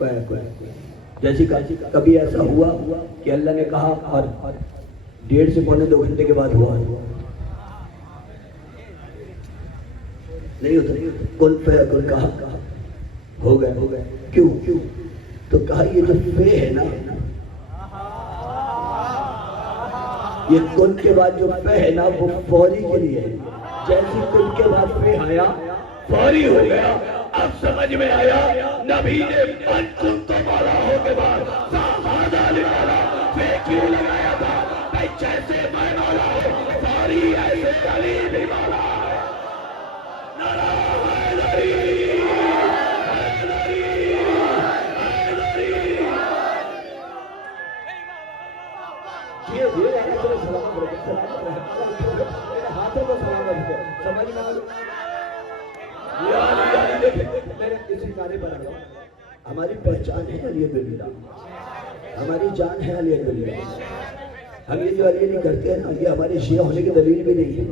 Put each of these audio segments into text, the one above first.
फयकुन। जैसे कभी ऐसा हुआ कि अल्लाह ने कहा और 1.5 से पौने 2 घंटे के बाद हुआ नहीं होता। कुन फयकुन कहा हो गया। क्यों? तो कहा ये जो फे है ना, ये कुन के बाद जो फे है ना वो फौरी के लिए है। जैसे कुन के बाद फे आया फौरी हो गया। अब समझ में आया नबी ने कुन तो मौला हो के बाद साहादा निकाला, फे क्यों लगाया था? भाई जैसे मैं मौला हूं फौरी ऐसे अली भी मौला है। नारा हैदरी, हैदरी, हैदरी। ये हाथों को सलामत रखो, समझ में आ मैंने किसी गाने पर आया, हमारी पहचान है अली बिल्ला, हमारी जान है अली बिल्ला। हम ये जो अली नहीं करते हैं ना, ये हमारे शिया होने की दलील भी नहीं है।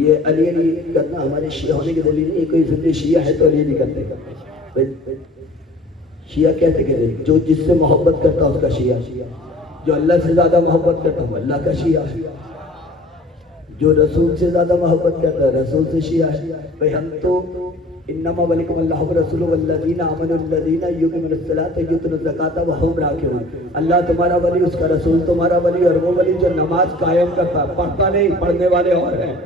ये अली करना हमारे शिया होने की दलील नहीं। कोई सुनते शिया है तो अली नहीं करते। शिया कहते जो जिससे मोहब्बत करता उसका शिया, जो अल्लाह से ज्यादा मोहब्बत करता हूँ अल्लाह का शिया, जो रसूल से ज्यादा मोहब्बत करता है रसूल से शिया है। भाई हम तो इन्नमा वलिकुम अल्लाहु व रसूलुहु वल्लज़ीना आमनु वल्लज़ीना युक़ीमुनस सलाता युतूनज़ ज़काता व हुम राकिऊन। अल्लाह तुम्हारा वली, उसका रसूल तुम्हारा वली, और वो वली जो नमाज कायम करता, पढ़ता नहीं, पढ़ने वाले और हैं।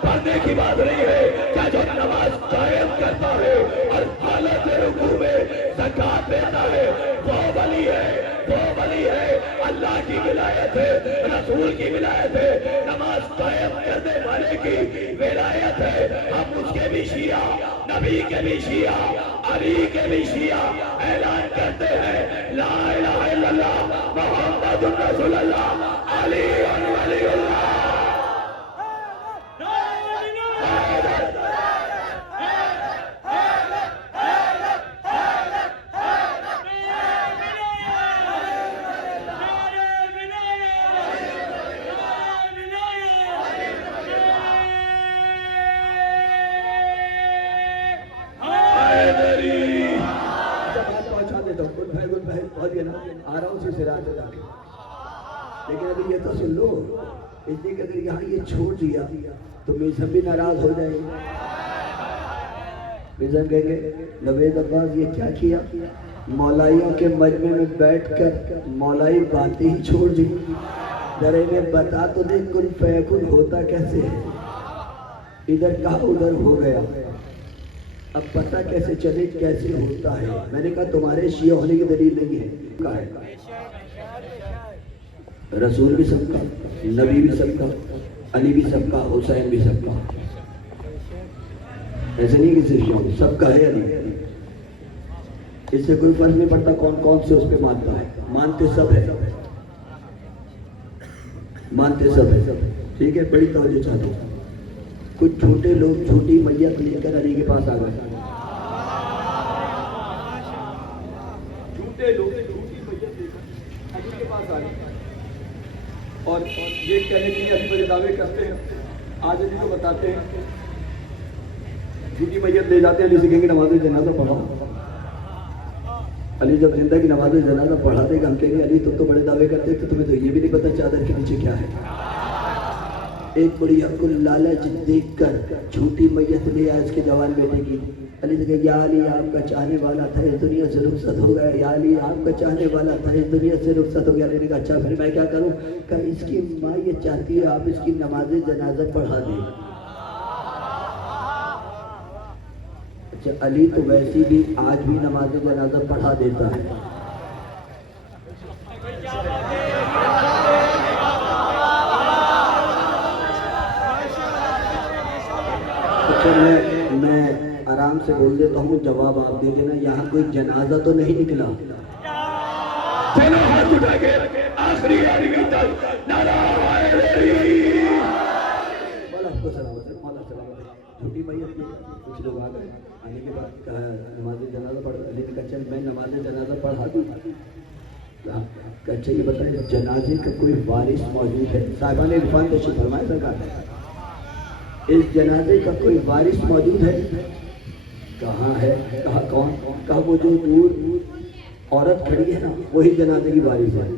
पढ़ने की बात नहीं है, क्या जो नमाज कायम करता है और हालत रुकू में ज़कात देता है वो वली है, वो वली है। अल्लाह की विलायत है, रसूल की विलायत है, नमाज कायम करने वाले की विलायत है। हम उसके भी शिया, नबी के भी शिया, अली के भी शिया ऐलान करते हैं ला इलाहा इल्लल्लाह मुहम्मदुर रसूलुल्लाह अली वलीउल्लाह। आ रहा हूँ सिराज जाके, लेकिन अभी ये तो सुन लो, इतनी अगर यहाँ ये छोड़ दिया तो मिज़हब भी नाराज हो जाएंगे। मिज़हब कहेंगे नवेद अब्बास ये क्या किया, मौलाइयों के मजमे में बैठकर मौलाई बातें ही छोड़ दी। जरा इन्हें बता तो दे कुन फयकुन होता कैसे है। इधर कहा उधर हो गया, अब पता कैसे चले कैसे होता है। मैंने कहा तुम्हारे शिया होने की दलील नहीं है। कहा है रसूल भी सबका, नबी भी सबका, अली भी सबका, हुसैन भी सबका। ऐसे नहीं कि सिर्फ शिया, सबका है अली। इससे कोई फर्क नहीं पड़ता कौन कौन से उस पर मानता है, मानते सब है, मानते सब है। ठीक है, बड़ी तवज्जो चाहते। कुछ छोटे लोग छोटी मैयत लेकर अली के पास आ गए। छोटे लोग छोटी मैयत लेकर अली के पास आ गए और ये कहने के लिए अली बड़े दावे करते हैं। आज अली को बताते हैं, छोटी मैयत ले जाते हैं, अली से कहेंगे नमाज़ जनाजा पढ़ाओ। अली जब जिंदा की नमाज़ जनाजा पढ़ा देगा, हम कहेंगे अली तुम तो बड़े दावे करते थे, तुम्हें तो ये भी नहीं पता चादर के नीचे क्या है। एक बुढ़िया को लालच देखकर छोटी मैयत ले आया उसके जवान बेटे की। अली ने कहा या अली आपका चाहने वाला था इस दुनिया से रुखसत हो गया, या अली आपका चाहने वाला था इस दुनिया से रुखसत हो गया। अली ने कहा अच्छा फिर मैं क्या करूं? कहा इसकी माँ ये चाहती है आप इसकी नमाज जनाजा पढ़ा दें। अच्छा, अली तो वैसी भी आज भी नमाज जनाजा पढ़ा देता है। मैं आराम से बोल देता हूँ, जवाब आप दे देना। यहाँ कोई जनाजा तो नहीं निकला। चलो हाथ उठा के आखिरी आदमी तक नारा हैदरी। मौला आपको सलामत है, मौला सलामत है। छोटी मैयत थी, कुछ लोग आ गए, आने के बाद कहा नमाज जनाजा पढ़। अली ने कहा चल मैं नमाज जनाजा पढ़ा दूँ। अच्छा ये बताइए जनाजे का कोई वारिस मौजूद है? साहिबान इरफान तशरीफ फरमाए सरकार। इस जनाजे का कोई वारिस मौजूद है? कहाँ है? कहा कौन? कहा वो जो दूर औरत खड़ी है ना, वही जनाजे की वारिस है।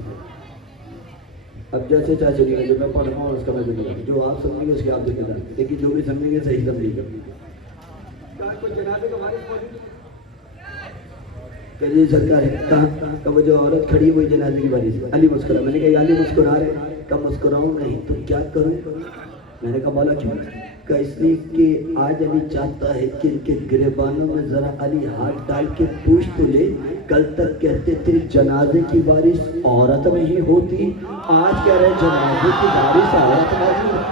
अब जैसे चाहे चलिएगा, जो मैं पढ़ रहा हूँ उसका मैं जिम्मेदार, जो आप समझेंगे उसके आप जिम्मेदार, लेकिन जो भी समझेंगे सही समझेंगे। कोई जनाजे का वारिस मौजूद है? कहिए सरकार है। कहाँ? तो वो जो औरत खड़ी है वही जनाजे की वारिस है। अली मुस्कुरा। मैंने कहा अली मुस्कुरा रहे? कब मुस्कुराऊं नहीं तो क्या करूं? मैंने कहा मौला क्यों? का इसलिए कि आज अली चाहता है कि इनके गिरेबानों में जरा अली हाथ डाल के पूछ तो ले, कल तक कहते थे जनाजे की बारिश औरत नहीं होती, आज कह रहे जनाजे की बारिश औरत नहीं होती।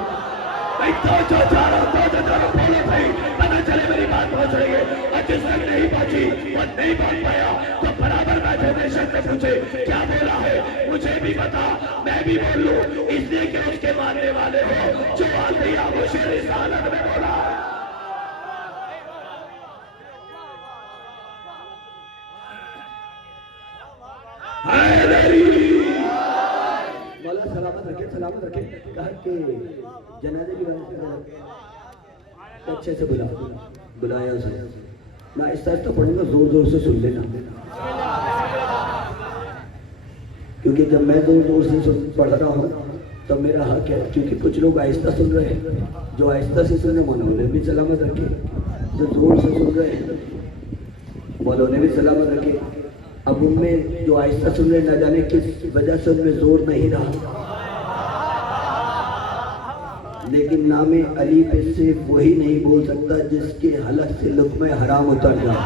चले मेरी बात पहुंच रही है, जिस तक नहीं पहुंची और नहीं पहुंच पाया तो बराबर बैठे दर्शक से पूछे क्या बोला है, मुझे भी बता, मैं भी बोल लूं, इसलिए कि उसके मानने वाले हो जो आते वो शेर इस हालत में बोला है। मौला सलामत रखे, सलामत रखे। कहा कि जनाजे की बात अच्छे से बुलाया उसे। मैं आहिस्ता आहिस्ता पढ़ूंगा, जोर जोर से सुन लेना, क्योंकि जब मैं जोर जोर से पढ़ रहा हूँ तब मेरा हक है, क्योंकि कुछ लोग आहिस्ता सुन रहे हैं, जो आहिस्ता से सुनने वाले उन्हें भी सलामत रखे, जो जोर से सुन रहे हैं वालों ने भी सलामत रखे। अब उनमें जो आहिस्ता सुन रहे, न जाने किस वजह से उनमें जोर नहीं रहा, लेकिन नामे अली पे सिर्फ वही नहीं बोल सकता जिसके हलक से लुक़्मे हराम उतर जाए।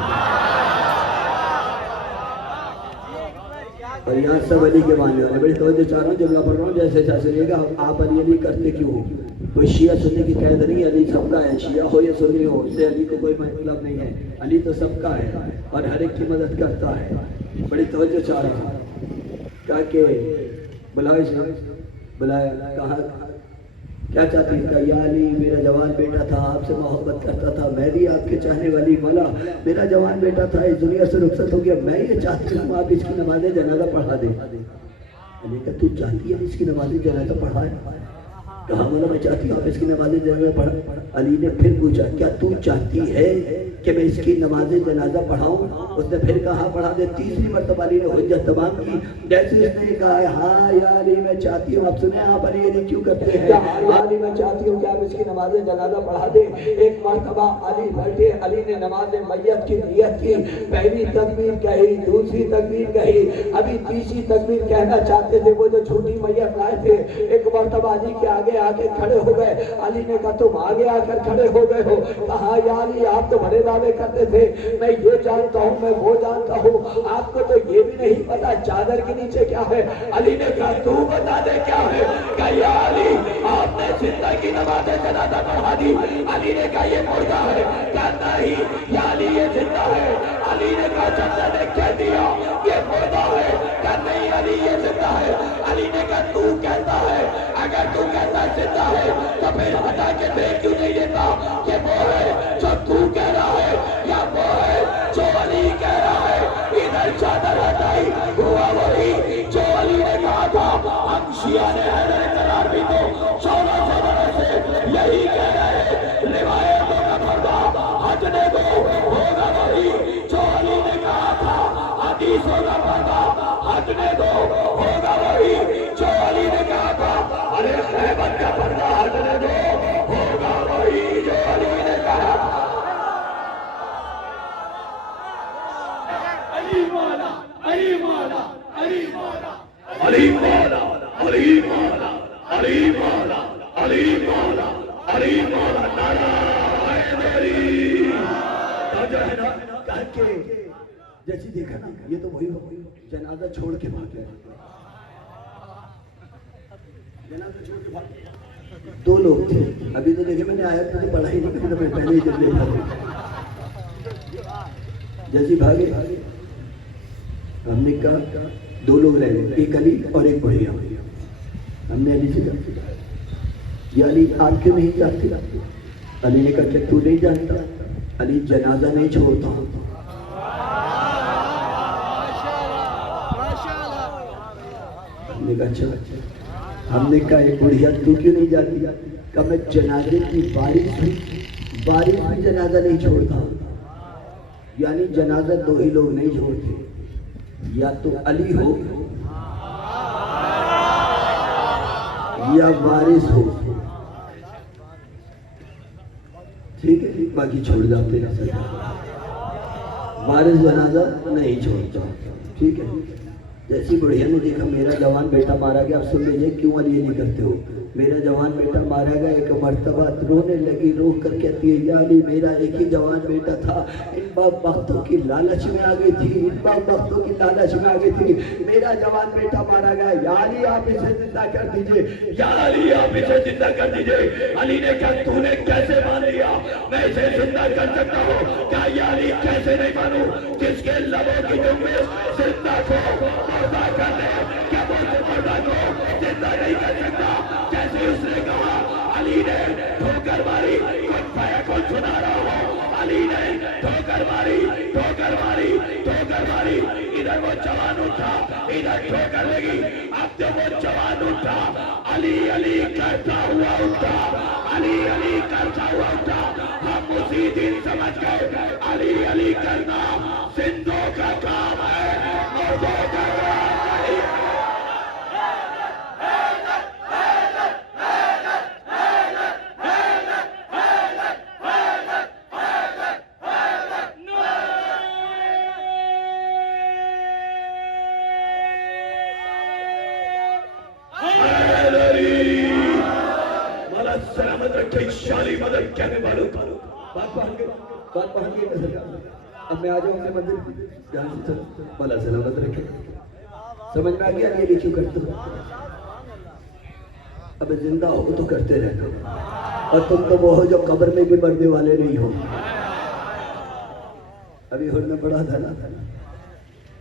और यहाँ सब अली के मानने वाले बड़ी तवज्जो चाह रहा हूँ, जुमला पढ़ रहा हूँ जैसे चाह सुनिएगा। आप अली अली करते क्यों हो? कोई शिया सुन्नी की कैद नहीं, अली सबका है, शिया हो या सुन्नी हो, उससे अली को कोई मतलब नहीं है। अली तो सबका है और हर एक की मदद करता है। बड़ी तवज्जो चाह रहा हूँ। क्या के बुलाया, कहा क्या चाहती था? या अली मेरा जवान बेटा था, आपसे मोहब्बत करता था, मैं भी आपके चाहने वाली, मौला मेरा जवान बेटा था, इस दुनिया से रुखसत हो गया, मैं ये चाहती हूँ आप इसकी नमाज़े जनाजा पढ़ा दे। अली का तू चाहती है इसकी नमाज़े जनाजा पढ़ाए? कहा मौला मैं चाहती हूँ आप इसकी नमाज़े जनाजा पढ़ा। अली ने फिर पूछा क्या तू चाहती है कि मैं इसकी नमाज़े जनाजा पढ़ाऊँ? उसने फिर कहा पढ़ा दे। तीसरी मरतबा अली ने हुज्जत तमाम की। जैसे उसने कहा हाँ या अली मैं चाहती हूँ, आप सुने आप अली अली क्यों करते हैं? हाँ अली मैं चाहती हूँ कि आप इसकी नमाज़े जनाजा पढ़ा दे। एक मरतबा अली बैठे, अली ने नमाज़े मैयत की नियत की, पहली तकबीर कही, दूसरी तकबीर कही, अभी तीसरी तकबीर कहना चाहते थे, वो जो छोटी मैयत लाए थे, एक मरतबा अली के आगे आके खड़े हो गए। अली ने कहा तुम आगे आकर खड़े हो गए हो? कहा या अली आप तो बड़े दावे करते थे, मैं ये जानता हूँ, मैं वो जानता हूँ, आपको तो ये भी नहीं पता चादर के नीचे क्या है। अली ने कहा तू बता दे क्या है? कहा या अली आपने जिंदा की नमाज़ जनाजा पढ़ा दी। अली ने कहा ये मुर्दा है। कहा नहीं या अली ये जिंदा है। अली ने कहा चंदा ने कह दिया ये मुर्दा है। कहा नहीं अली ये जिंदा है। अली ने कहा तू कहता है, अगर तू कहता जिंदा है तो फिर हटा के देख क्यों नहीं देता? ये वो है जो तू कह रहा है या वो है जो अली कह रहा है? इधर चादर हटाई, हुआ वही जो अली ने कहा था। हम शिया ने हैदर करार भी तो 1400 बरस से यही कह रहे हैं, रिवायतों का पर्दा हटने दो, होगा वही जो अली ने कहा था। हदीसों का पर्दा हटने दो, होगा वही जो अली ने कहा था। अरे खैबर का पर्दा हटने दो, होगा वही जो अली ने कहा। अली मौला, अली मौला, अली मौला, अली मौला, अली मौला, अली मौला, अली मौला, अली मौला, नारायण अली। जो है ना कह के जैसी देखा ना, ये तो वही जनाजा छोड़ के भाग गया। जनाजा छोड़ के भाग गया। दो लोग थे, अभी तो देखे मैंने आयत तो पढ़ा ही नहीं, तो मैं पहले ही जब देखा जैसी भागे। हमने कहा दो लोग रह गए, एक अली और एक बढ़िया। हमने अली से कहा ये अली आप क्यों नहीं जानते? अली ने कहा क्या तू नहीं जानता? अली जनाजा नहीं छोड़ता। हमने कहा अच्छा। हमने कहा एक बुढ़िया तू क्यों नहीं जाती? का मैं जनाजे की बारिश भी जनाजा नहीं छोड़ता। यानी जनाजा दो ही लोग नहीं छोड़ते, या तो अली हो या वारिस हो, ठीक है, बाकी छोड़ जाते हैं। वारिस जनाजा नहीं छोड़ता, ठीक है। जैसी बुढ़िया ने देखा मेरा जवान बेटा मारा गया, अब सुन लीजिए क्यों अली नहीं करते हो। मेरा जवान बेटा मारा गया, एक मर्तबा रोने लगी, रो कर कहती है या अली मेरा एक ही जवान बेटा था, इन बाप वक्तों की लालच में आ गई थी, इन बाप वक्तों की लालच में आ गई थी, मेरा जवान बेटा मारा गया, या अली आप इसे जिंदा कर दीजिए, या अली आप इसे जिंदा कर दीजिए। अली ने कहा तूने कैसे मान लिया मैं इसे जिंदा कर सकता हूँ? क्या या अली कैसे नहीं मानूं? जिसके लबों की तुम जिंदा को मुर्दा कर दे, क्या वो मुर्दा को जिंदा नहीं कर सकता? जैसे उसने कहा अली ने ठोकर मारी, कौन सुना रहा हूँ, अली ने ठोकर मारी, ठोकर मारी, ठोकर मारी। इधर वो जवान उठा, इधर ठोकर लगी। अब जब वो जवान उठा, अली अली करता हुआ उठा, अली अली करता हुआ उठा। हम उसी दिन समझ गए अली अली करना सिंधों का काम है, मुर्दों का काम नहीं है। सलामत रखे शाली मदद कहने वालों का बात पहन के अब मैं आ जाऊं अपने मंदिर ध्यान से चलो, भला सलामत रखे। समझ में आ गया ये भी क्यों करते हो? अब जिंदा हो तो करते रहना, और तुम तो वो हो जो कब्र में भी मरने वाले नहीं हो। अभी होड़ में पड़ा था ना,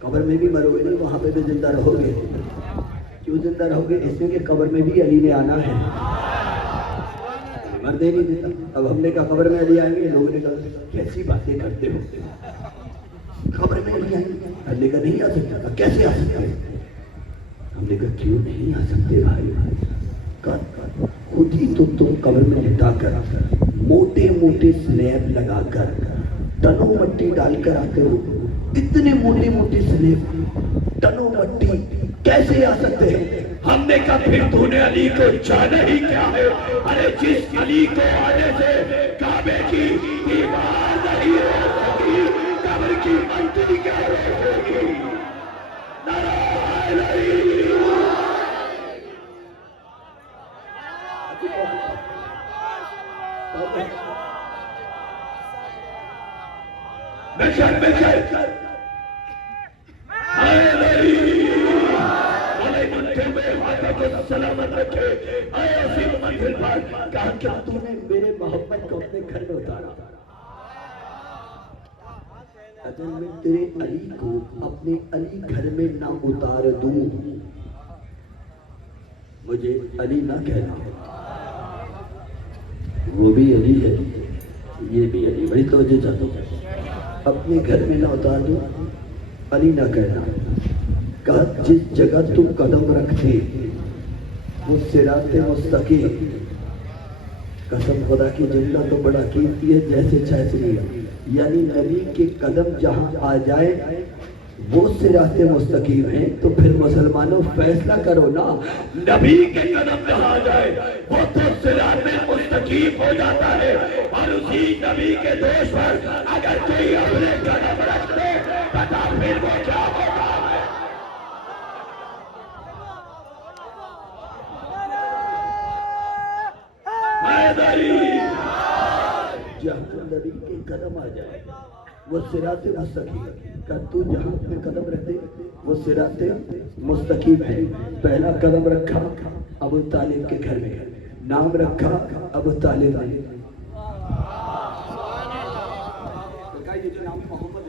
कब्र में भी मरोगे नहीं, वहां पे भी जिंदा रहोगे। क्यों जिंदा रहोगे? इसलिए कि कब्र में भी अली ने आना है, मरने नहीं देता। अब हमने कहा खबर में अली आएंगे, लोगों ने कहा कैसी बातें करते हो, खबर में अली आएंगे। अली का नहीं आ सकता, कैसे आ सकते? हमने कहा क्यों नहीं आ सकते भाई, खुद ही तो तुम कब्र में लिटाकर मोटे मोटे स्लैब लगाकर टनों मट्टी डालकर आते हो। इतने मोटे मोटे स्लैब टनों मट्टी कैसे आ सकते हैं? हमने कहा फिर तूने अली को जाना ही क्या है? अरे जिस अली को आने से काबे की दीवार नहीं हो सकी, कब्र की मंजिल क्या होगी? नारायण अली। सलामत रखे ऐसी मंजिल पर। कहा क्या तूने मेरे मोहब्बत को अपने घर में उतारा? अगर मैं तेरे अली को अपने अली घर में ना उतार दूं, मुझे अली ना कहना, वो भी अली है ये भी अली, बड़ी तवज्जो चाहता हूं। अपने घर में ना उतार दूं, अली ना कहना। कहा जिस जगह तुम कदम रखते वो सिराते मुस्तकीम, कसम खुदा की जुमला तो बड़ा कीमती है जैसे चाचरी, यानी नबी के कदम जहां आ जाए वो सिराते मुस्तकीम है। तो फिर मुसलमानों फैसला करो ना, नबी के कदम जहां आ जाए वो तो सिराते मुस्तकीम हो जाता है, और उसी नबी के दोष पर अगर कोई अपने कदम रख दे पता फिर वो क्या होगा। जहां नबी के कदम आ जाए वो सिराते मुस्तकीम का, तू जहां पे कदम रखते वो सिराते मुस्तकीम है। पहला कदम रखा अबू तालिब के घर में, नाम रखा अबू तालिब ने। ये जो नाम मोहम्मद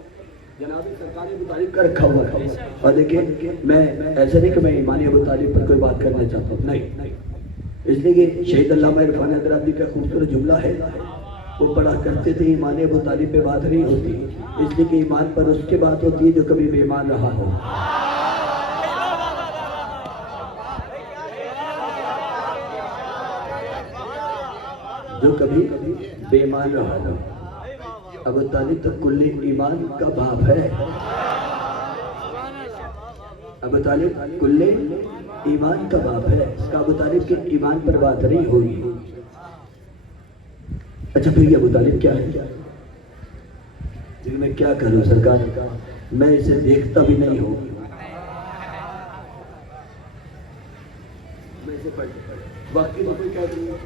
जनाब सरकार अबू तालिब का रखा हुआ है। और देखिए मैं ऐसा नहीं कि मैं ईमानी अबू तालिब पर कोई बात करना चाहता हूँ, नहीं, इसलिए कि शहीद अल्लामा इरफान हैदराबादी का खूबसूरत जुमला है, वो पढ़ा करते थे ईमान अबू तालिब पे बात नहीं होती, इसलिए कि ईमान पर उसके बात होती है जो कभी बेईमान रहा हो। जो कभी बेईमान रहा ना। अबू तालिब तो कुल्ली ईमान का बाप है। अबू तालिब कुल्ले ईमान का बाप है। इसका अबू तालिब के ईमान पर बात नहीं होगी। अच्छा फिर ये अबू तालिब क्या है? लेकिन मैं क्या करूं सरकार, मैं इसे देखता भी नहीं हूं। मैं इसे बाकी तो कोई क्या करूंगा।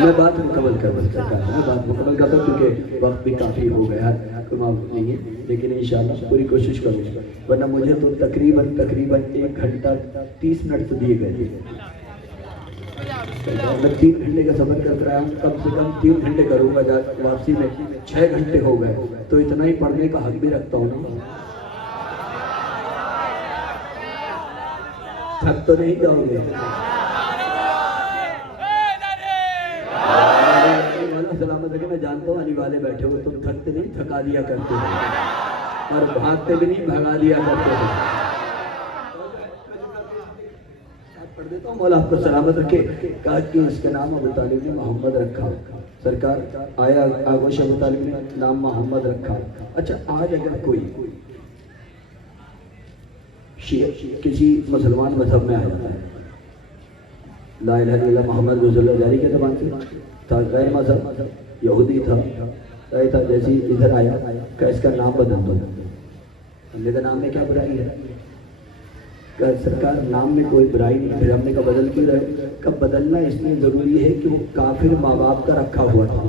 मैं बात मुकम्मल कर सकता हूं, मैं बात मुकम्मल करता हूं क्योंकि वक्त भी काफ़ी हो गया है, कोई मालूम नहीं है, लेकिन इंशाल्लाह पूरी कोशिश करूँगा। वरना मुझे तो तकरीबन 1 घंटा 30 मिनट तो दिए गए थे। मैं 3 घंटे का सफर करता रहा हूँ, कम से कम 3 घंटे करूँगा, वापसी में 6 घंटे हो गए, तो इतना ही पढ़ने का हक भी रखता हूँ ना। थक तो नहीं जाओगे? सलामत है कि मैं जानता हूँ आने वाले बैठे हो, तुम थकते नहीं, थका दिया करते हो और भागते भी नहीं, भगा दिया करते हो। पढ़ देता हूँ। मौला आपको सलामत रखे। कहा कि इसका नाम अबू तालिब ने मोहम्मद रखा। सरकार आया आगोश अबू तालिब ने नाम मोहम्मद रखा। अच्छा आज अगर कोई किसी मुसलमान मजहब में आ जाता है, ला इलाहा इल्लल्लाह मोहम्मद रसूलुल्लाह जारी के ज़बान से था, गैर मजहब यहूदी था, था जैसे इधर आया क्या इसका नाम बदल दो। हमने कहा नाम में क्या बुराई है? क्या सरकार नाम में कोई बुराई नहीं। फिर हमने कहा बदल क्यों रहे? कब बदलना इसलिए ज़रूरी है कि वो काफिर माँ बाप का रखा हुआ था।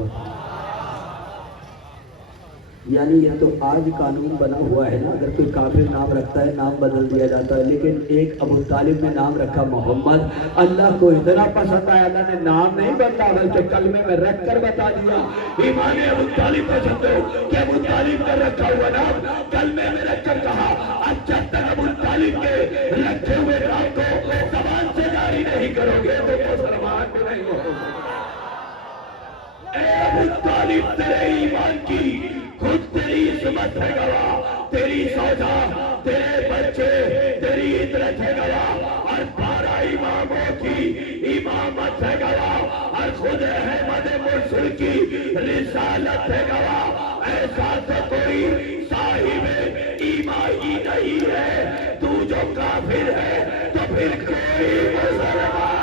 यानी ये तो आज कानून बना हुआ है ना, अगर कोई काफिर नाम रखता है नाम बदल दिया जाता है। लेकिन एक अबू तालिब ने नाम रखा मोहम्मद। अल्लाह को इतना पसंद आया, अल्लाह ने नाम नहीं बदला बल्कि कलमे में रख कर बता दिया। ईमान अबू तालिब पसंद हो कि अबू तालिब का रखा हुआ नाम कलमे में रख कर कहा, अच्छा तक अबू तालिब के रखे हुए नाम को ज़बान से जारी नहीं करोगे तो मुसलमान भी नहीं होगा। अबू तालिब तेरे ईमान की खुद तेरी इस्मत है गवाह, तेरी सौदा, तेरे बच्चे, तेरी इतरत है गवाह और 12 इमामों की इमामत है गवाह और खुद अहमद मुर्सिल की रिसालत है गवाह। ऐसा तो कोई साहिब ईमान ही नहीं है। तू जो काफिर है तो फिर कोई मुसलमान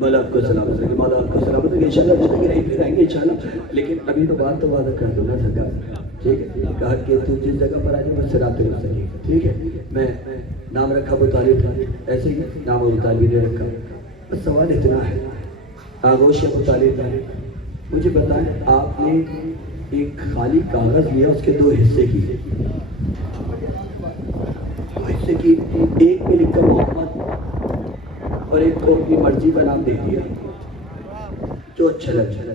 मौला आपको सलामत रखे। मौला आपको सलामत रखे। इंशाल्लाह जिंदगी नहीं फिर आएंगे इंशाल्लाह। लेकिन अभी तो बात कर दो ना सरकार, ठीक है? कहा कि तू जिस जगह पर आ जाए मुझसे रात कर सके, ठीक है? मैं नाम रखा अबू तालिब, ऐसे ही नाम अबू तालिब ने रखा। बस सवाल इतना है, आगोश अबू तालिब मुझे बताएं, आपने एक खाली कागज लिया, उसके 2 हिस्से किए, हिस्से की एक में लिखा मोहम्मद और एक को अपनी मर्जी का नाम दे दिया जो अच्छा लगा।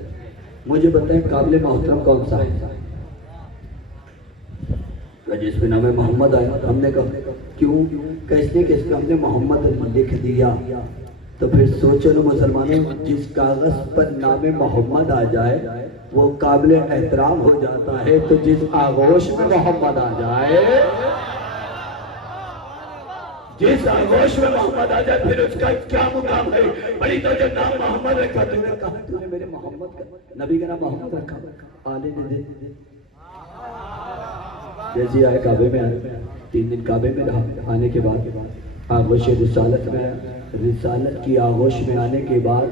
मुझे बताएं काबिल मोहतरम कौन सा है? जिसमें नाम है मोहम्मद आया। हमने कहा क्यों? कैसे किसमें हमने मोहम्मद लिख दिया? तो फिर सोचो ना मुसलमानों, जिस कागज पर नाम मोहम्मद आ जाए वो काबिल एहतराम हो जाता है, तो जिस आगोश में मोहम्मद आ जाए, जिस आगोश में मोहम्मद आ जाए फिर उसका क्या मुकाम है? बड़ी तो जब नाम मोहम्मद रखा, तूने कहा तूने मेरे मोहम्मद का नबी का नाम मोहम्मद रखा। आने दे जैसे आए काबे में आए, 3 दिन काबे में रहा। आने के बाद आगोश रिसालत में आया। रिसालत की आगोश में आने के बाद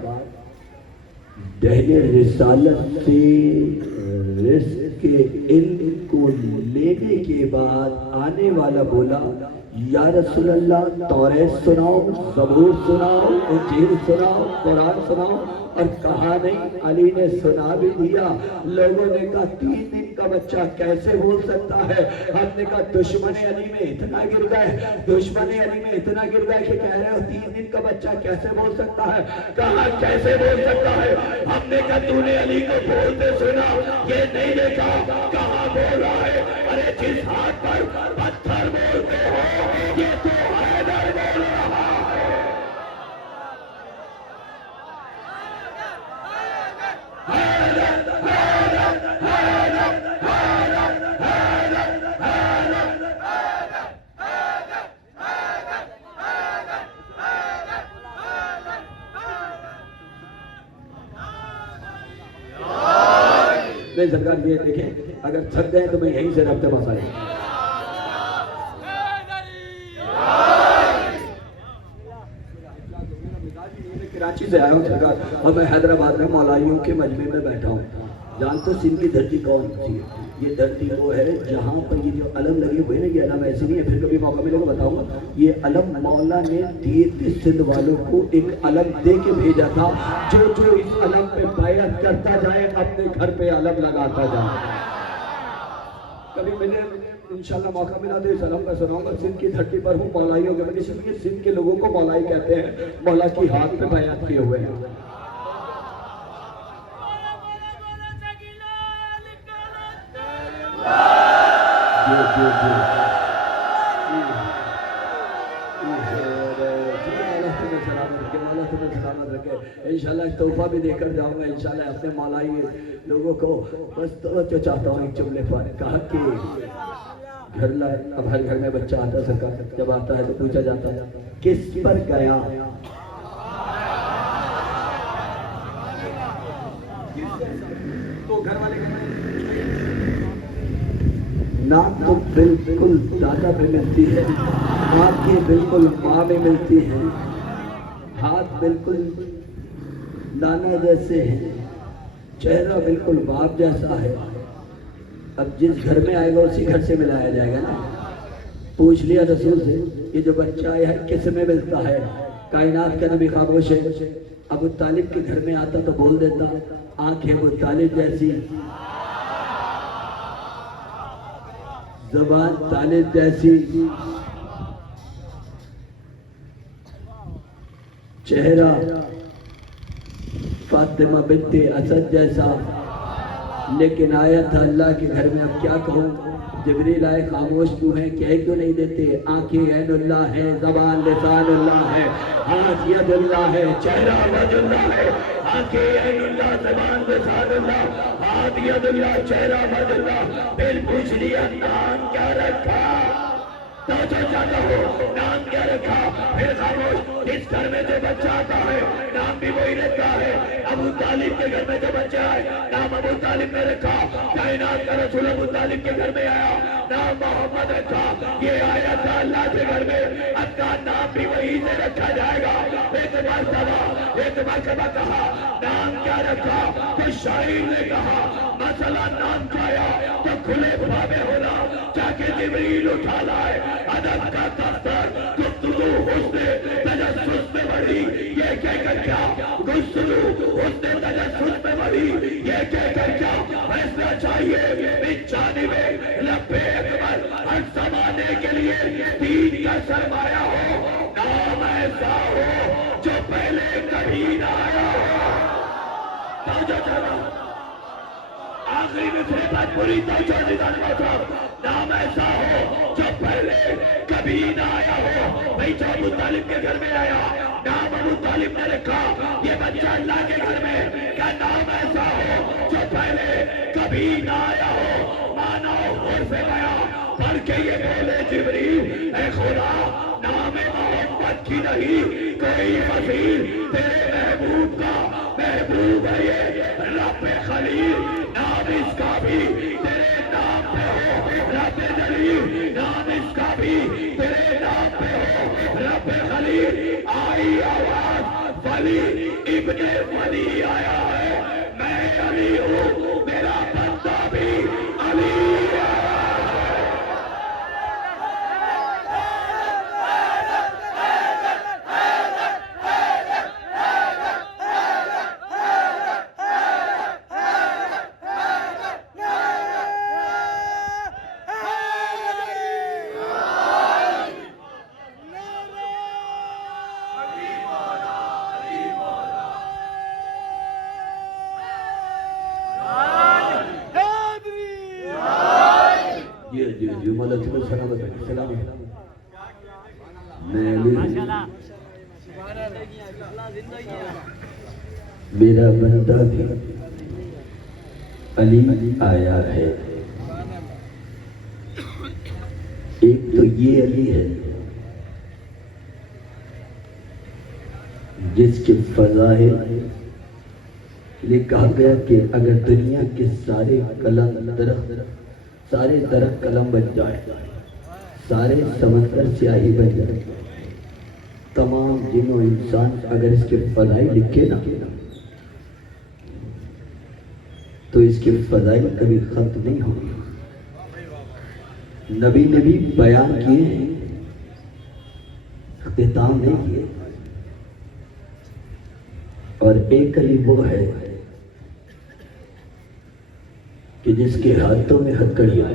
दहले रिसालत से रिस्क के इल्म को लेने के बाद आने वाला बोला, या रसूल अल्लाह, तौरेत सुनाओ, ज़बूर सुनाओ, इंजील सुनाओ, कुरान सुनाओ। और कहा नहीं, अली ने सुना भी दिया। लोगों ने कहा 3 दिन का बच्चा कैसे बोल सकता है? हमने कहा दुश्मन अली में इतना गिर गए, दुश्मन अली में इतना गिर गए कि कह रहे हो 3 दिन का बच्चा कैसे बोल सकता है? कहा कैसे बोल सकता है? हमने कहा तूने अली को बोलते सुना, ये नहीं देखा? कहा बोल रहा है? अरे जिस हाथ पर पत्थर बोलते हो, ये तो हैदर बोल रहा है। नहीं सरकार, ये देखें, अगर थक गए तो मैं यहीं से रखते पास आए। कराची से आया हूँ सरकार, और मैं हैदराबाद में मौलाइयों के मजमे में बैठा हूँ। जानते हो सिंध की धरती कौन सी है? ये धरती वो है जहाँ पर ये जो अलम लगे हुए ना, ये अलम ऐसे नहीं है, फिर कभी मौका मिलेगा बताऊंगा। ये अलम मौला ने दिए थे सिंध वालों को, एक अलम दे के भेजा था, जो जो इस अलम पे बैअत करता जाए अपने घर पे अलम लगाता जाए। कभी मैंने इंशाल्लाह मौका मिला तो इस अलम का सुनाऊंगा। सिंध की धरती पर हूँ, मौलाइयों के बने, इसलिए सिंध के लोगों को मौलाई कहते हैं, मौला की हाथ पे बैअत किए हुए हैं। इंशाल्लाह तोहफा भी देकर जाऊंगा इंशाल्लाह अपने मौलाई लोगों को। बस तो चाहता हूँ एक जुमले पर, कहा कि घर लाए। अब हर घर में बच्चा आता सरकार, जब आता है तो पूछा जाता है किस पर गया? तो घर वाले ना तो बिल्कुल दादा में मिलती है, आंखें बिल्कुल माँ में मिलती है, हाथ बिल्कुल नाना जैसे हैं, चेहरा बिल्कुल बाप जैसा है। अब जिस घर में आएगा उसी घर से मिलाया जाएगा ना। पूछ लिया रसूल से, ये जो बच्चा है किस में मिलता है? कायनात का नबी खामोश है। अबू तालिब के घर में आता तो बोल देता, आंखें अबू तालिब जैसी, ज़बान तालिब जैसी, चेहरा फातिमा बिन्ते असद जैसा। लेकिन आया था अल्लाह के घर में, अब क्या कहूँ? जिब्रील आए, खामोश क्यों है? कह क्यों नहीं देते? आंखें ऐनुल्लाह है, ज़बान लिसानुल्लाह है, हाथ यदुल्लाह है, चेहरा वजुल्लाह है। आंखें ऐनुल्लाह, ज़बान लिसानुल्लाह, हाथ यदुल्लाह, चेहरा वजुल्लाह। फिर पूछ लिया नाम क्या रखा? तो जो चाहता हो नाम क्या रखा? फिर खामोश। इस घर में जो बच्चा आता है नाम भी वही रखा है। अबू तालिब के घर में जो बच्चा है नाम अबू तालिब ने रखा। कायनात का रसूल अबू तालिब के घर में आया, नाम मोहम्मद रखा। ये आया था अल्लाह के घर में, अपना नाम भी वही से रखा जाएगा। एक मरतबा कहा नाम क्या रखा? तो शायर ने कहा मसला नाम खाया तो खुले भावे होना, जाके जिब्रील उठा लाए। अदब का दफ्तर गुफ्तगू हुस्न तजस्सुस में बढ़ी, ये कहकर क्या? गुफ्तगू हुस्न तजस्सुस में बढ़ी, ये कहकर क्या? फैसला चाहिए इन जानिबे लब्बे अकबर, हर जमाने के लिए दीन का सरमाया हो, नाम ऐसा हो जो पहले कभी ना आया हो। आखिरी में फिर बात पूरी नाम ऐसा हो जो पहले कभी ना आया हो। भाई जो अबू तालिब के घर में आया, नाम अबू तालिब ने रखा। ये बच्चा अल्लाह के घर में, क्या नाम ऐसा हो जो पहले कभी ना आया हो? माना और से गया पढ़ के ये बोले जिब्रील, ऐ खुदा नाम मोहम्मद की नहीं कोई वजीर, तेरे महबूब का महबूब है ये रब खलील, नाम इसका भी तेरे नाम पे हो। रब जलील नाम इसका भी तेरे नाम पे हो। रब खलील। आई आवाज वली इब्ने वली आया है, मैं अली हूँ, मेरा बंदा भी अली है। सलाम। मैं अली, मेरा बंदा भी अली आया है। एक तो ये अली है जिसके फज़ाइल ये कहा गया कि अगर दुनिया के सारे दरख्त कलम बन जाए, सारे समंदर स्याही बन जाए, तमाम जिन्हों इंसान अगर इसके फज़ाइल लिखे ना तो इसके फज़ाइल कभी खत्म नहीं होंगे। नबी ने भी बयान किए हैं, इख्तिताम नहीं किए। और एक अली वो है कि जिसके हाथों में हथकड़ियां,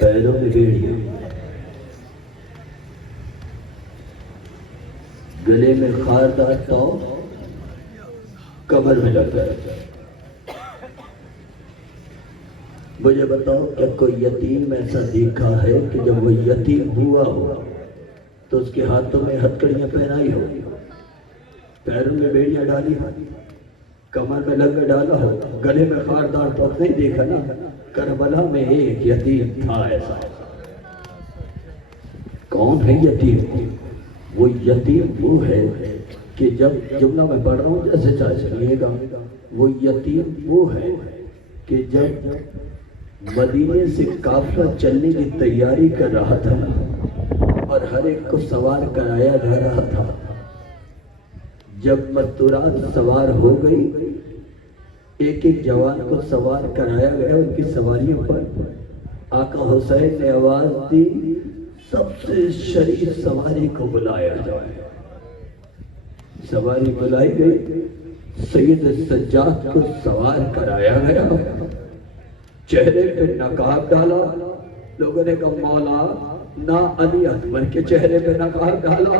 पैरों में बेड़ियां, गले में खारदार ताव, कमर में लगता है। मुझे बताओ क्या कोई यतीम ऐसा देखा है कि जब वो यतीम हुआ हो तो उसके हाथों में हथकड़ियां पहनाई हो, पैरों में बेड़ियां डाली हो, कमर में लंगर डाला हो, गले में खारदार तो नहीं देखा ना। करबला में एक यतीम था ऐसा। कौन है यतीम? वो यतीम वो है कि जब जुमला मैं पढ़ रहा हूँ जैसे चाहे सुनिएगा, वो यतीम वो है कि जब मदीने से काफिला चलने की तैयारी कर रहा था और हर एक को सवार कराया जा रहा था, जब मस्तूरात सवार हो गई, एक एक जवान को सवार कराया गया उनकी सवारियों पर। आका हुसैन ने आवाज दी, सबसे शरीफ सवारी को बुलाया जाए। सवारी बुलाई गई, सैयद सज्जाद को सवार कराया गया, चेहरे पे नकाब डाला। लोगों ने कहा मौला ना अली अकबर के चेहरे पे नकाब डाला,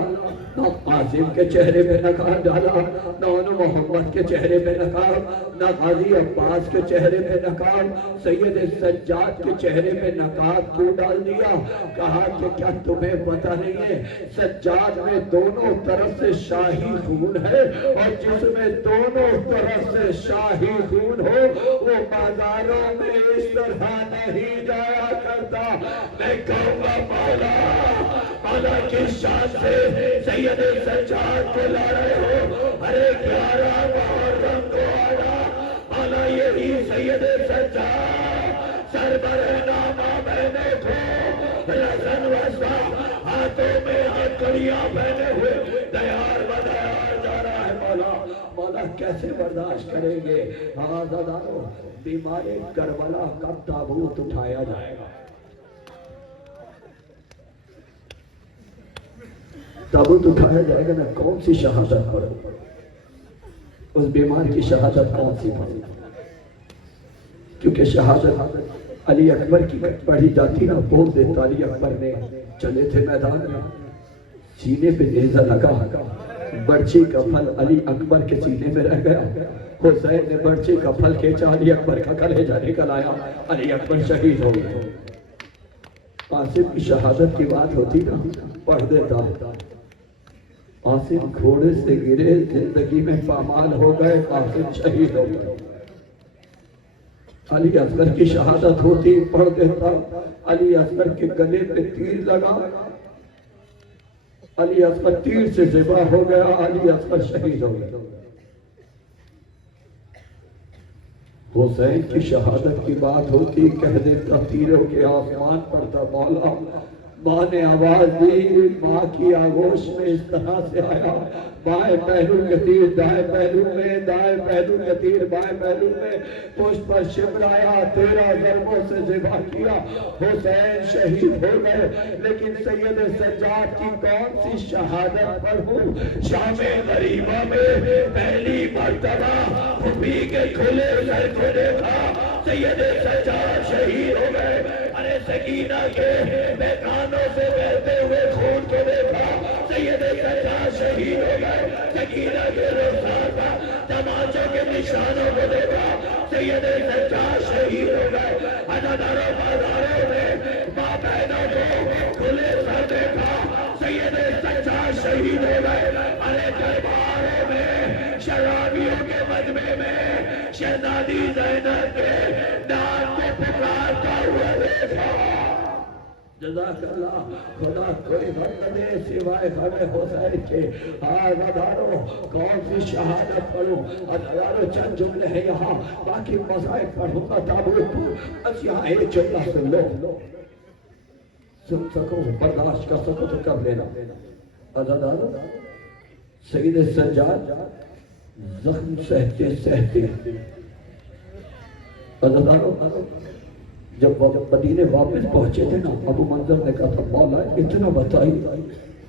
ना कासिम के चेहरे पे नकाब डाला, ना मोहम्मद के चेहरे पे नकाब, ना गाजी अब्बास के चेहरे पे नकाब, सैयद सज्जाद के चेहरे पे नकाब क्यों डाल दिया? कहा कि क्या तुम्हें पता नहीं है सज्जाद में दोनों तरफ से शाही खून है, और जिसमें दोनों तरफ से शाही खून हो वो बाजारों में इस तरह नहीं जाया करता। मैं कहूँगा मौला, मौला की शान से सैयद सज्जाद को ला रहे हो, अरे 11 मुहर्रम को आना, मौला यही सैयद सज्जाद सरबरे नामा मैंने खो रसन वस्ता हाथों में हथकड़ियां पहने हुए तैयार बनाया जा रहा है। मौला मौला कैसे बर्दाश्त करेंगे? हाँ दादारो, बीमारे करबला कब ताबूत उठाया जाएगा? ताबूत उठाया जाएगा ना, कौन सी शहादत पढ़ो? उस बीमार की शहादत कौन सी पढ़ो? क्योंकि शहादत अली अकबर की पढ़ी जाती ना, बोल देता अली अकबर ने चले थे मैदान में, सीने पे नेज़ा लगा, बर्छी का फल अली अकबर के सीने में रह गया। हुसैन ने बर्छी का फल खींचा, अली अकबर का कलेजा निकल आया, अली अकबर शहीद हो गए। आसिम की शहादत की बात होती ना, पढ़ देता। आसिम घोड़े से गिरे, जिंदगी में पामाल हो गए, आसिम शहीद हो गए। अली असगर की शहादत होती, पढ़ देता। अली असगर के गले पे तीर लगा, अली असगर तीर से ज़िबा हो गया, अली असगर शहीद हो गया। हुसैन की शहादत की बात होती, कह देता तीरों के आसमान पर था मौला। माँ ने आवाज दी, माँ की आगोश में इस तरह से आया, बाएं पहलू के तीर दाएं पहलू में, दाएं पहलू के तीर बाएं पहलू में, पुष्प पर शिमराया, 13 ज़रबों से ज़िबा किया, हुसैन शहीद हो गए। लेकिन सैयद सज्जाद की कौन सी शहादत पढ़ूं? शामे गरीबा में पहली मर्तबा फूफी के खुले सर को देखा, सैयद सज्जाद शहीद हो गए। अरे सकीना के मैदानों से बहते हुए खून को देखा, सैयद सज्जाद शहीद हो गए। सकीना के रुखसार पर तमाचों के निशानों को देखा, सैयदे सज्जाद शहीद हो गए। अज़ादारों बाजारों में माँ बहनों को खुले सर देखा, सैयदे सज्जाद शहीद हो गए। अरे दरबारों में शराबियों के मजमे में शहजादी ज़ैनब के नाम को पुकारता हुआ देखा। जज़ाकल्लाह, खुदा कोई मत दे सिवाय हमें हुसैन के। हज़ारों कौन सी शहादत पढ़ूं, हज़ारों चंद जुमले हैं यहाँ, बाकी मसाइल पढ़ूंगा ताबूत को। बस यहाँ एक जुमला सुन लो, सुन सको बर्दाश्त कर सको तो कर लेना। हज़ारों सईद सज्जाद जख्म सहते सहते हज़ारों जब मदीने वापस पहुंचे थे ना, अबू मंजर ने कहा था मौला इतना बताइए,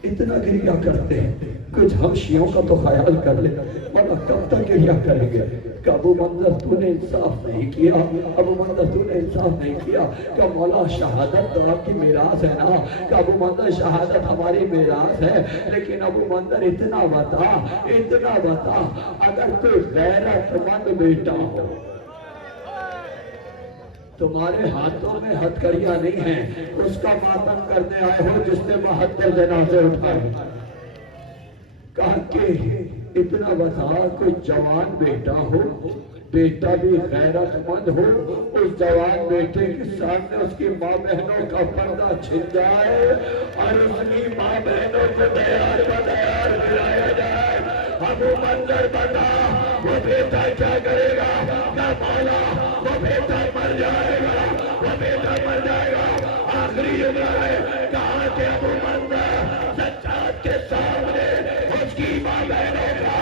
इतना गिरिया करते हैं, कुछ हम शियों का तो ख्याल कर ले, मौला कब तक गिरिया करेंगे। कि अबू मंजर तूने इंसाफ नहीं किया, अबू मंजर तूने इंसाफ नहीं किया। कि मौला शहादत तो आपकी मीरास है ना, कि अबू मंजर शहादत हमारी मीरास है, लेकिन अबू मंजर इतना बता, अगर तू गैरतमंद बेटा हो, तुम्हारे हाथों में हथकड़ियां नहीं है, उसका मातम करने आए हो जिसने 72 जनाजे उठाए। कहा कि इतना बता, कोई जवान बेटा हो, बेटा भी गैरतमंद हो, उस जवान बेटे के सामने उसकी माँ बहनों का पर्दा छिन जाए और उसकी माँ बहनों को तैयार बतैयार गिराया जाए। अबू मंजर बता, वो बेटा क्या करेगा? क्या मौला, वो बेटा मर जाएगा, वो बेटा मर जाएगा। आखिरी जुमला है, कहा कि अबू मंजर सज्जाद के सामने उसकी माँ बहनों का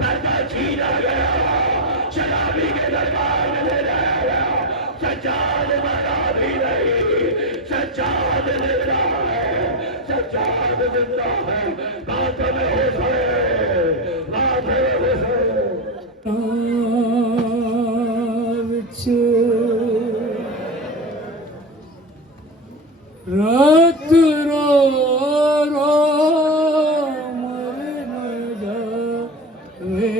पर्दा छीना गया, शराबी के दरबार में ले जाया गया। सज्जाद मरा भी नहीं, सज्जाद जिंदा है, सज्जाद जिंदा है। कातिल हुसैन, कातिल हुसैन। रात रो रो मर न जावे,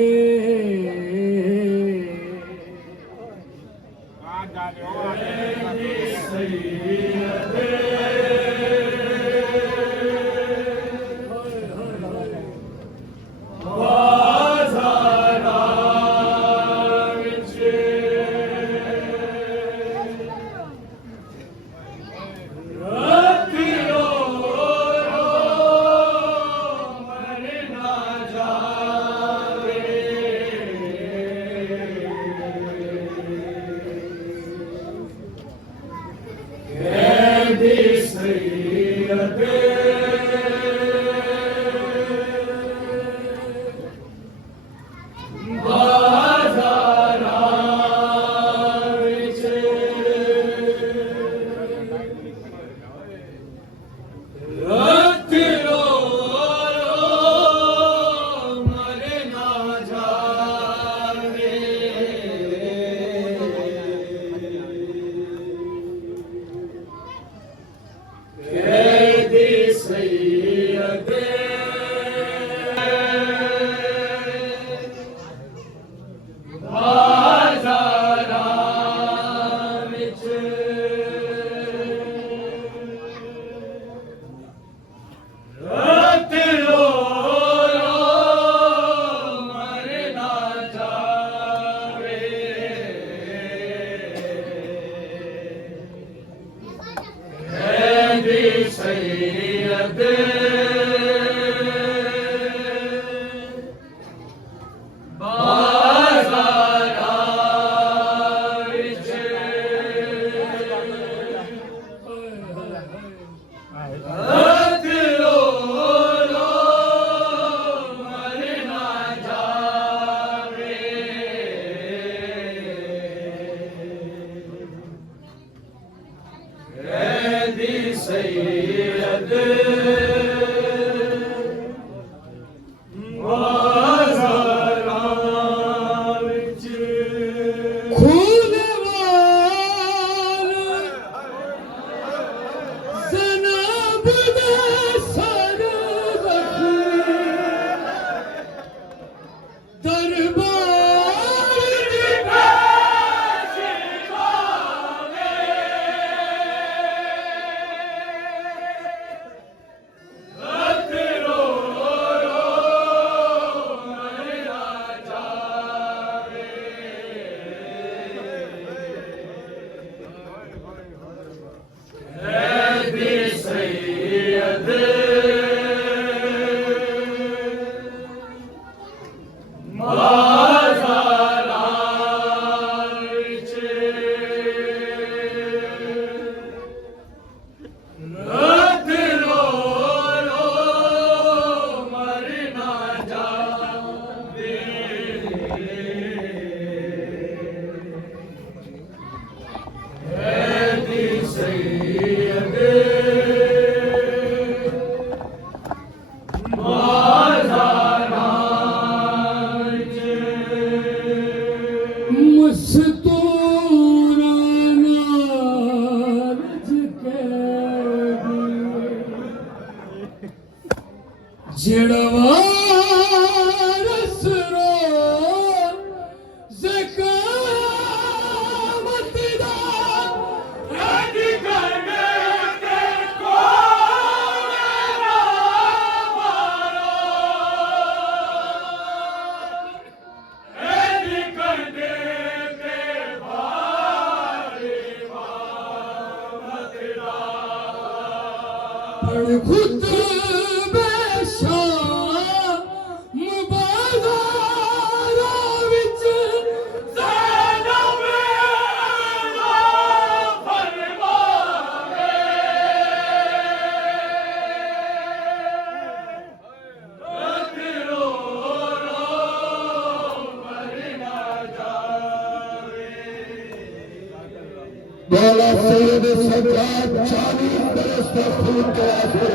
बोला सैयद सज्जाद 40 बरस से खून के आंसू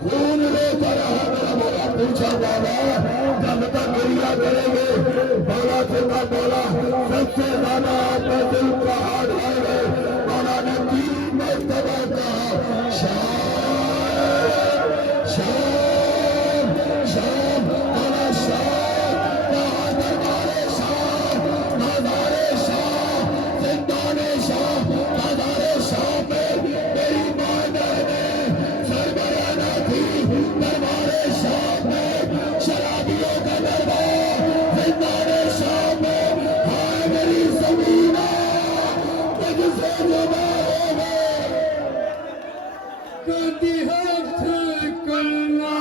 खून रोता रहा मेरा मौला पूछा बाबा जब तक गिरिया करेंगे बोला चुका बोला सबसे ज्यादा आपका दिल का हाथ आएगा मौला ने 3 मरतबा कहा शाम शाम शाम मौला शाम दरबारे शाम दरबारे शाम जिंदाने शाम दरबारे शाम में मेरी मां ने सरबराना थी दरबारे शाम में शराबियों का दरबार जिंदाने शाम में हाय मेरी समीना तुझसे जुदा हो गए कदी हाथ करना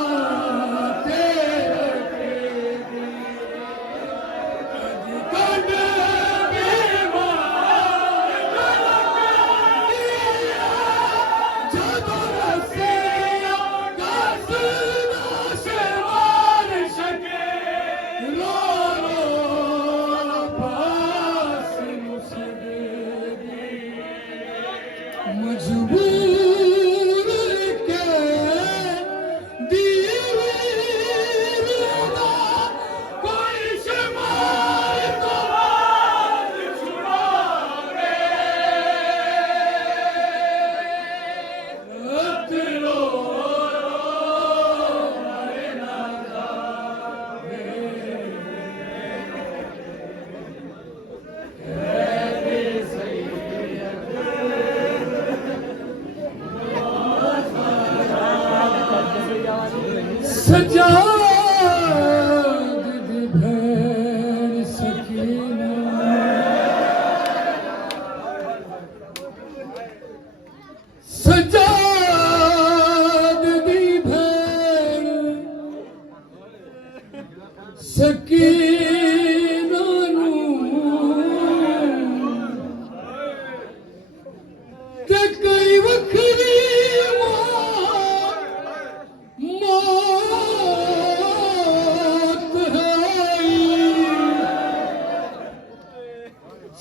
मजबूर के दीवाना कोई शमार तो बात छुड़ावे रो मरना सजाद दी भैन सकीना सजाद दी भैन सकीना ते कई वखरी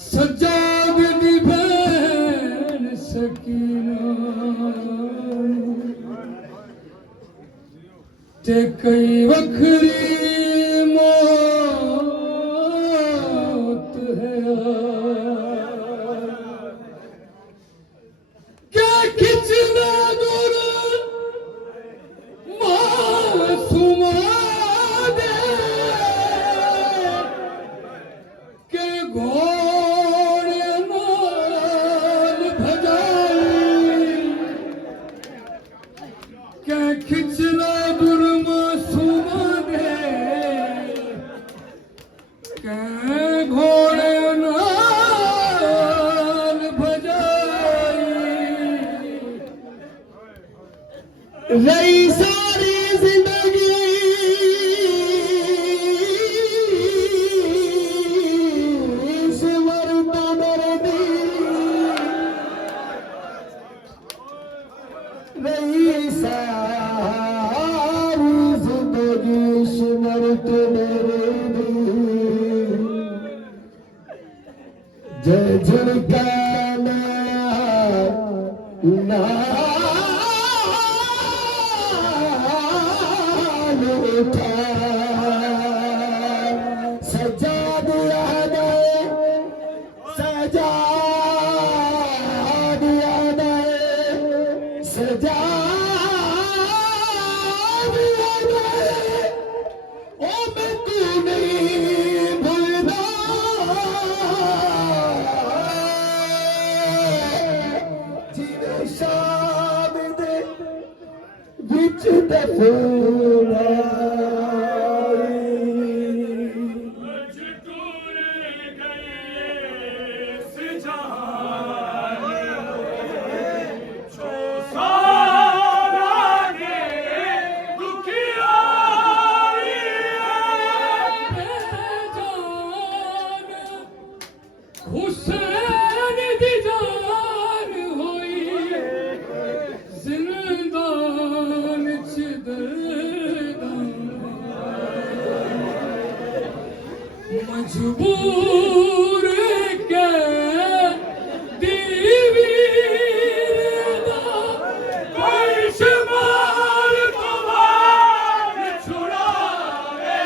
सजाद दी भैन सकीना ते कई वखरी मौत है क्या खिंचना दूर मासूमा दे के घोड़े नाल भजाई क्या खिंचना दूर मासूमा दे के घोड़े नाल भजाई रही सारी जिंदगी सिमर तो दर्दी रही सारी जिंदगी सिमर तो दर्दी जय झुलकाना उठा सजा दिया दे सजा दिया दे सजा दिया दे ओ मैं तू नहीं भूलना जीवे शाम दे विच दफूला हुसैन दी जान होई जिंदान च दर्दां मजबूर के दीवीर दा कोई शमाल तुम्हार छुड़ावे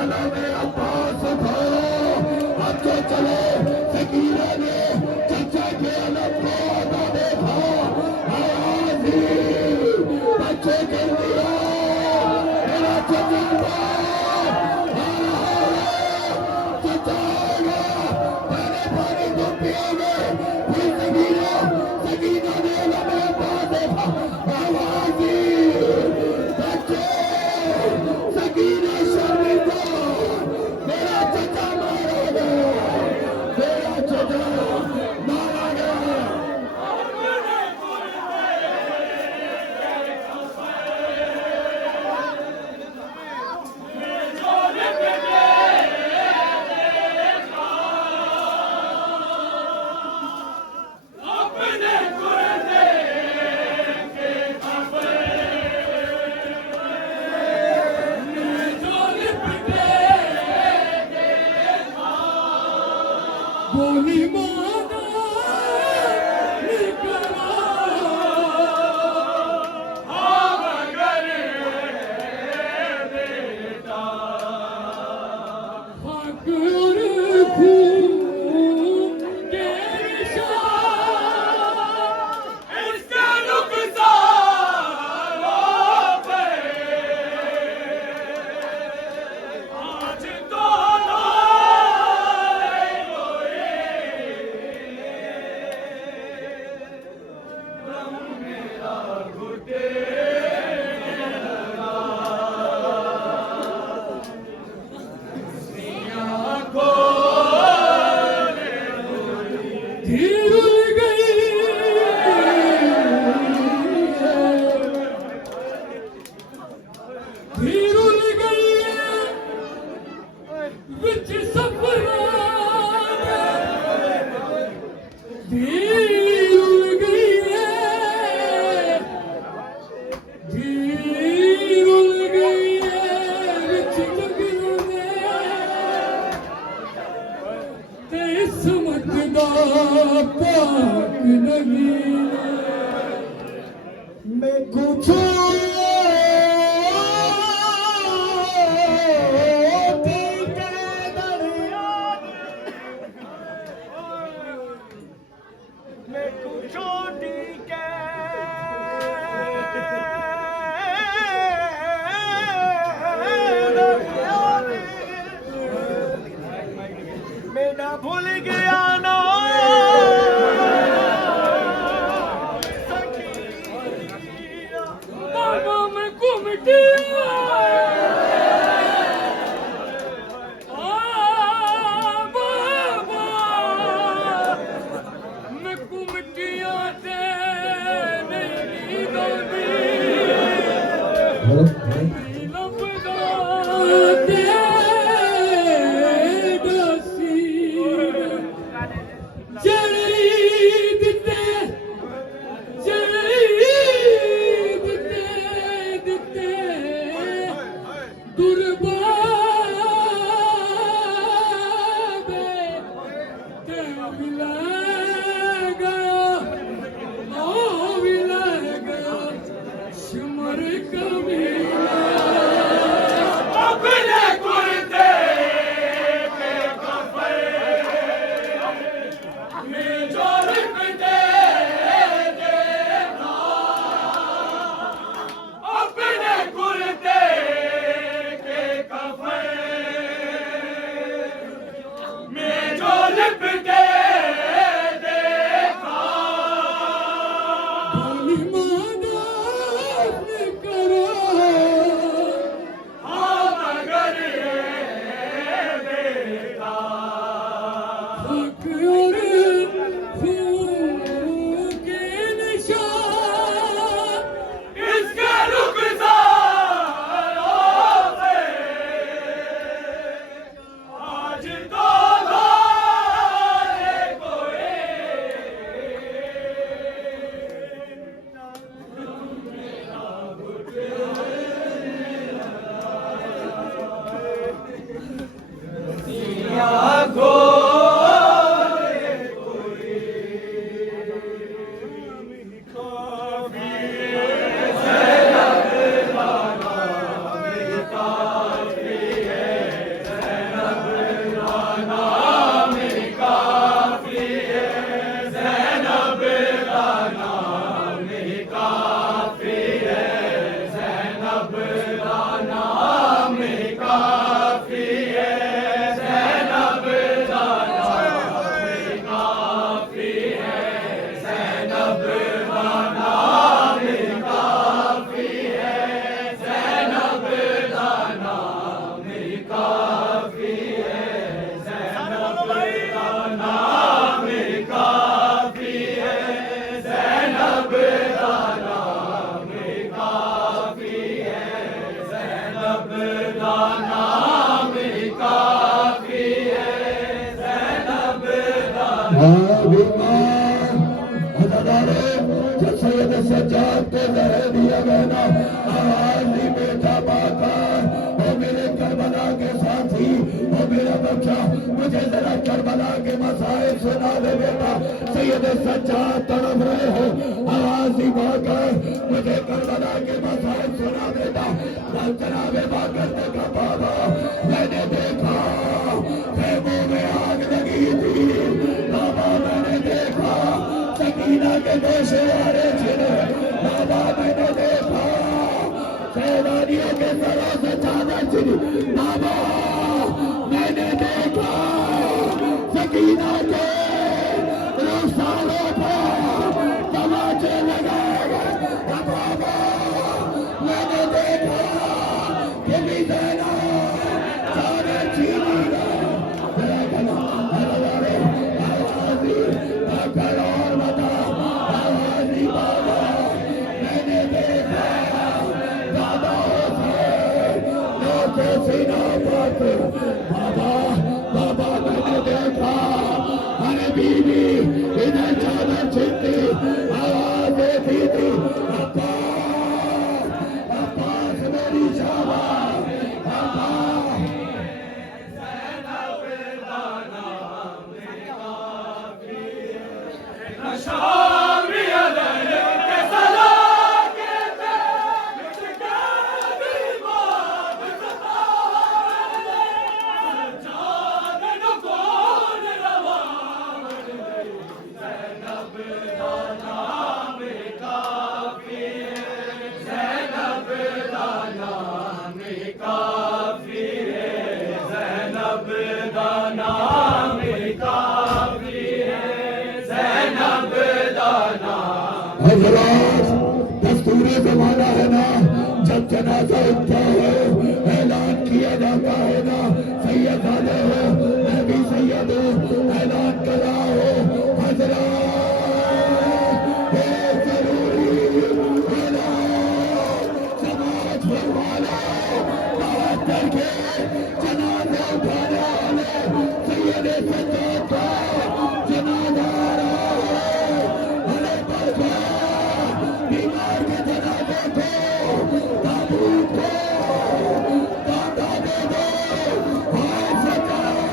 अला मेरा पास था अच्छे चले सकीरा ने चचा के अलग को ना देखा आवाज़ी बच्चे कर दिया मेरा चचा चचा मैंने पानी को पियोगे फिर सकीना ने अला मेरा पास देखा आवाज़ी बच्चे सकीना शर्मी को मेरा चचा मारा गया मेरा चचा मारा गया बोली माता निकला मगर बेटा ठाकुर खून के निशान इसके नुकसानों पे आज तो धीर उड़ गई धीर उड़ गई विच सफर धीर उड़ गई धीर उड़ गई विच गगने ते इसमत दा पाक नगीना मैं कुछ मेरा भूल गया ना बाबा मैं घूमटिया बाबा मैं घूमटिया ते नहीं गाँदी लभदा तेरा सीर जड़ी दिते दुर्बाबे ते विला गया ओ विला गया सिमर कबीला अपने कुर्ते पे कफे में जो लिपटे देखा अपने कुर्ते के कफे में जो लिपटे देखा बोली मादा अपने करो हाँ मगर मुझे जरा करबला के मसाइल सुना दे बेटा। सैयद सज्जाद तड़प रहे हो, आवाज ही बाकर मुझे करबला के मसाइल सुना बेटा। जनाबे बाकर देखा बाबा, मैंने देखा खेमों में आग लगी थी बाबा, मैंने देखा सकीना के गोशवारे छिड़े बाबा, मैंने देखा शहदानियों के सरों से चादर छिड़ी बाबा, मैंने देखा सकीना के रुखसारों पर तमाचे लगाए गए बाबा, मैंने देखा कि मिज़ाना सारे छीनी गए। आवाज़ी आकर और बता, आवाज़ी बाबा, मैंने देखा बाबा से सीना पाते बाबा, बाबा मैंने देखा अरे बीवी इधर चादर छिड़ती आवाज देती थी अब्बास मेरी शाबाश अब्बास। दस्तूर जमाना है ना, जब जनाजा उठता है ऐलान किया जाता है ना, सैयद आले हो मैं भी सैयद हूँ, ऐलान कर रहा हो हजरत जरूरी ऐलान समाज भरवाना बात करके जनाजा उठाने वाले सैयद सज्जाद का जनाजा आ रहा है। अरे बरखा बीमार के जनाजे को ताबूत को बांधा दे दो, हाय सज्जाद।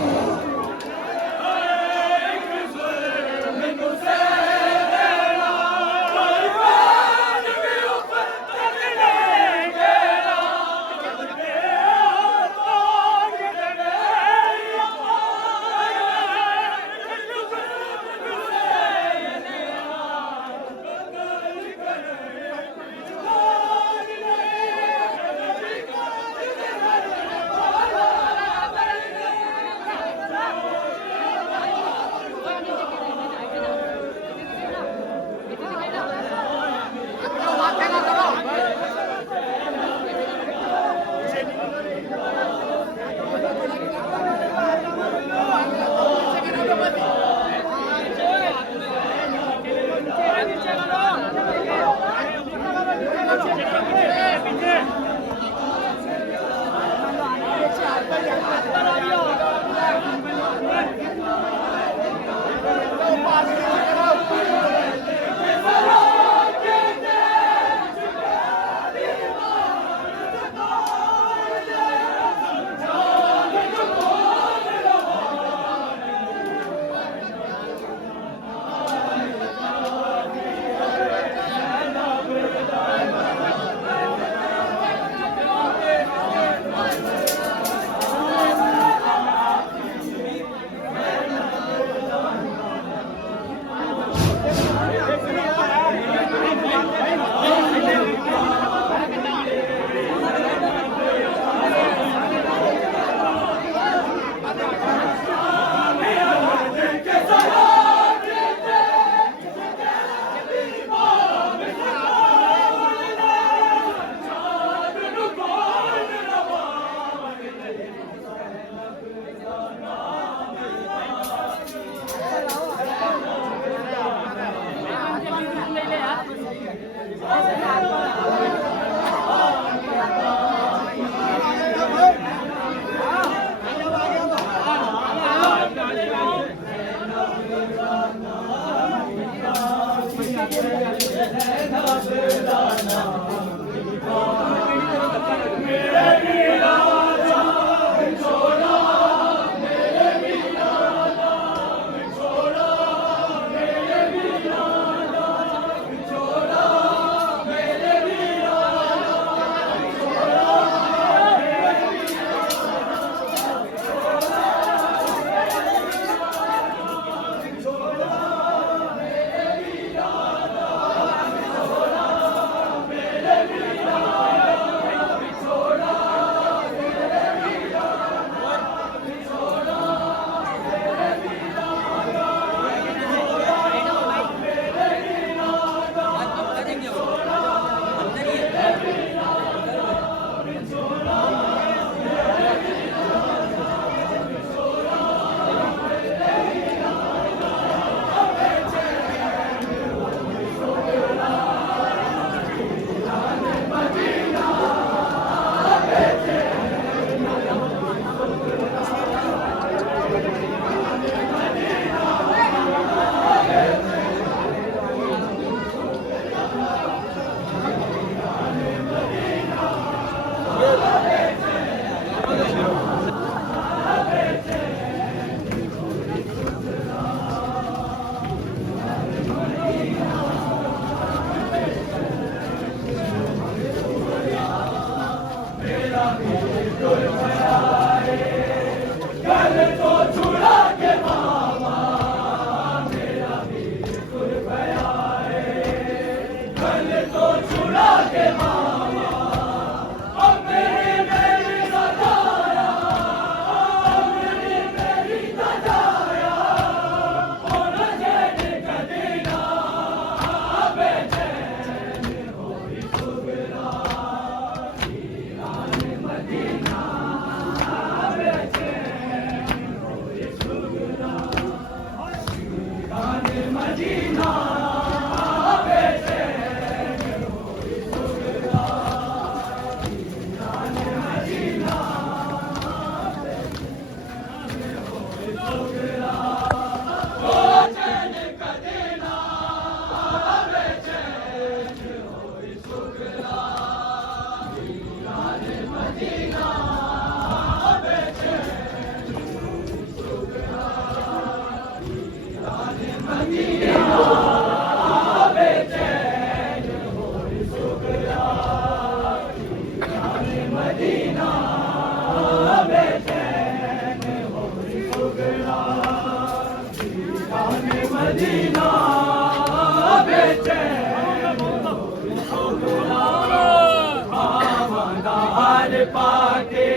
पाके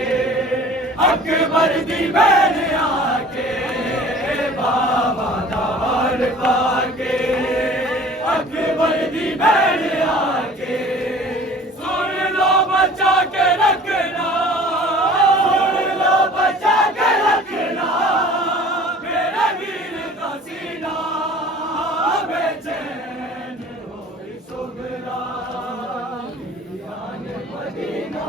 अकबर दी बैन आके बाबा दार पाके अकबर दी बैन आके सुन लो बचा के रखना सुन लो बचा के रखना मेरे वीर का सीना बेचैन होई सुगरा Medina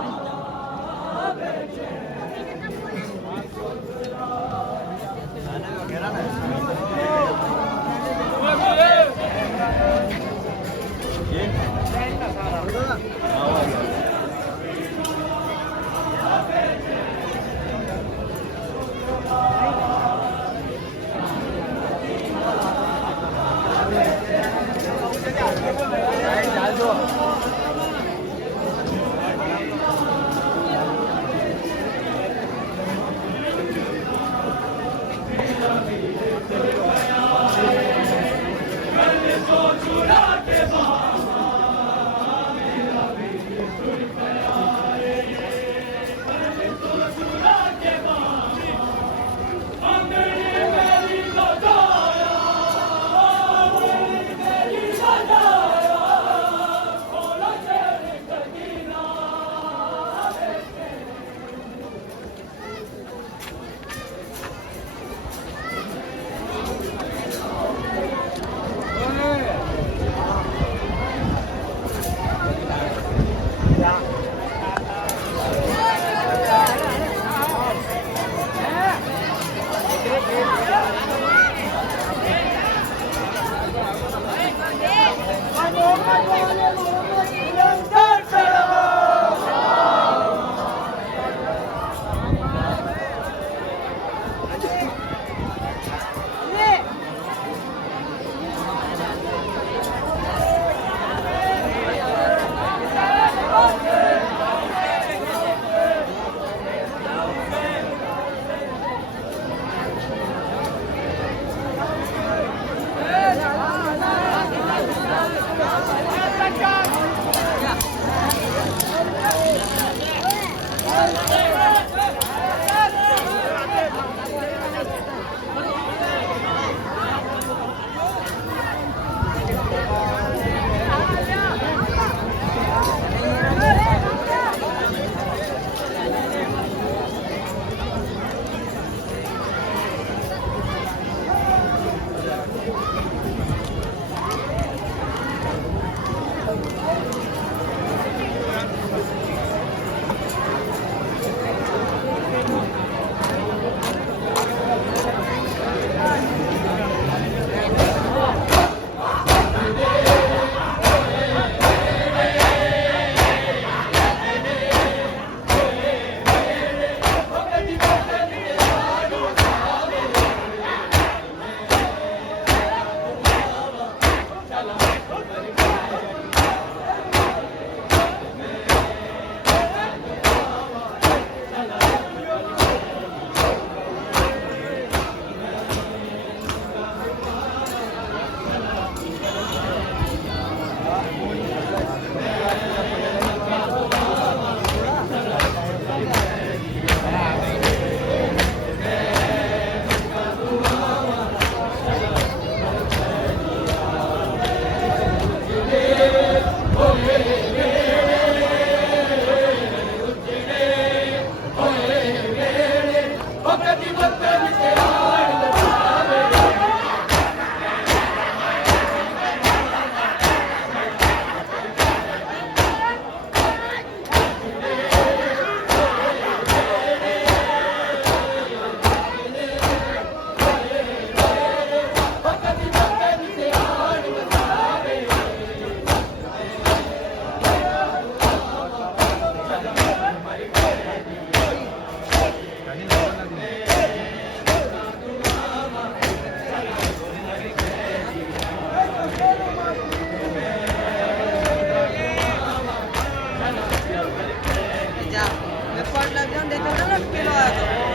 Depois de avião, deixa eu dar piloto.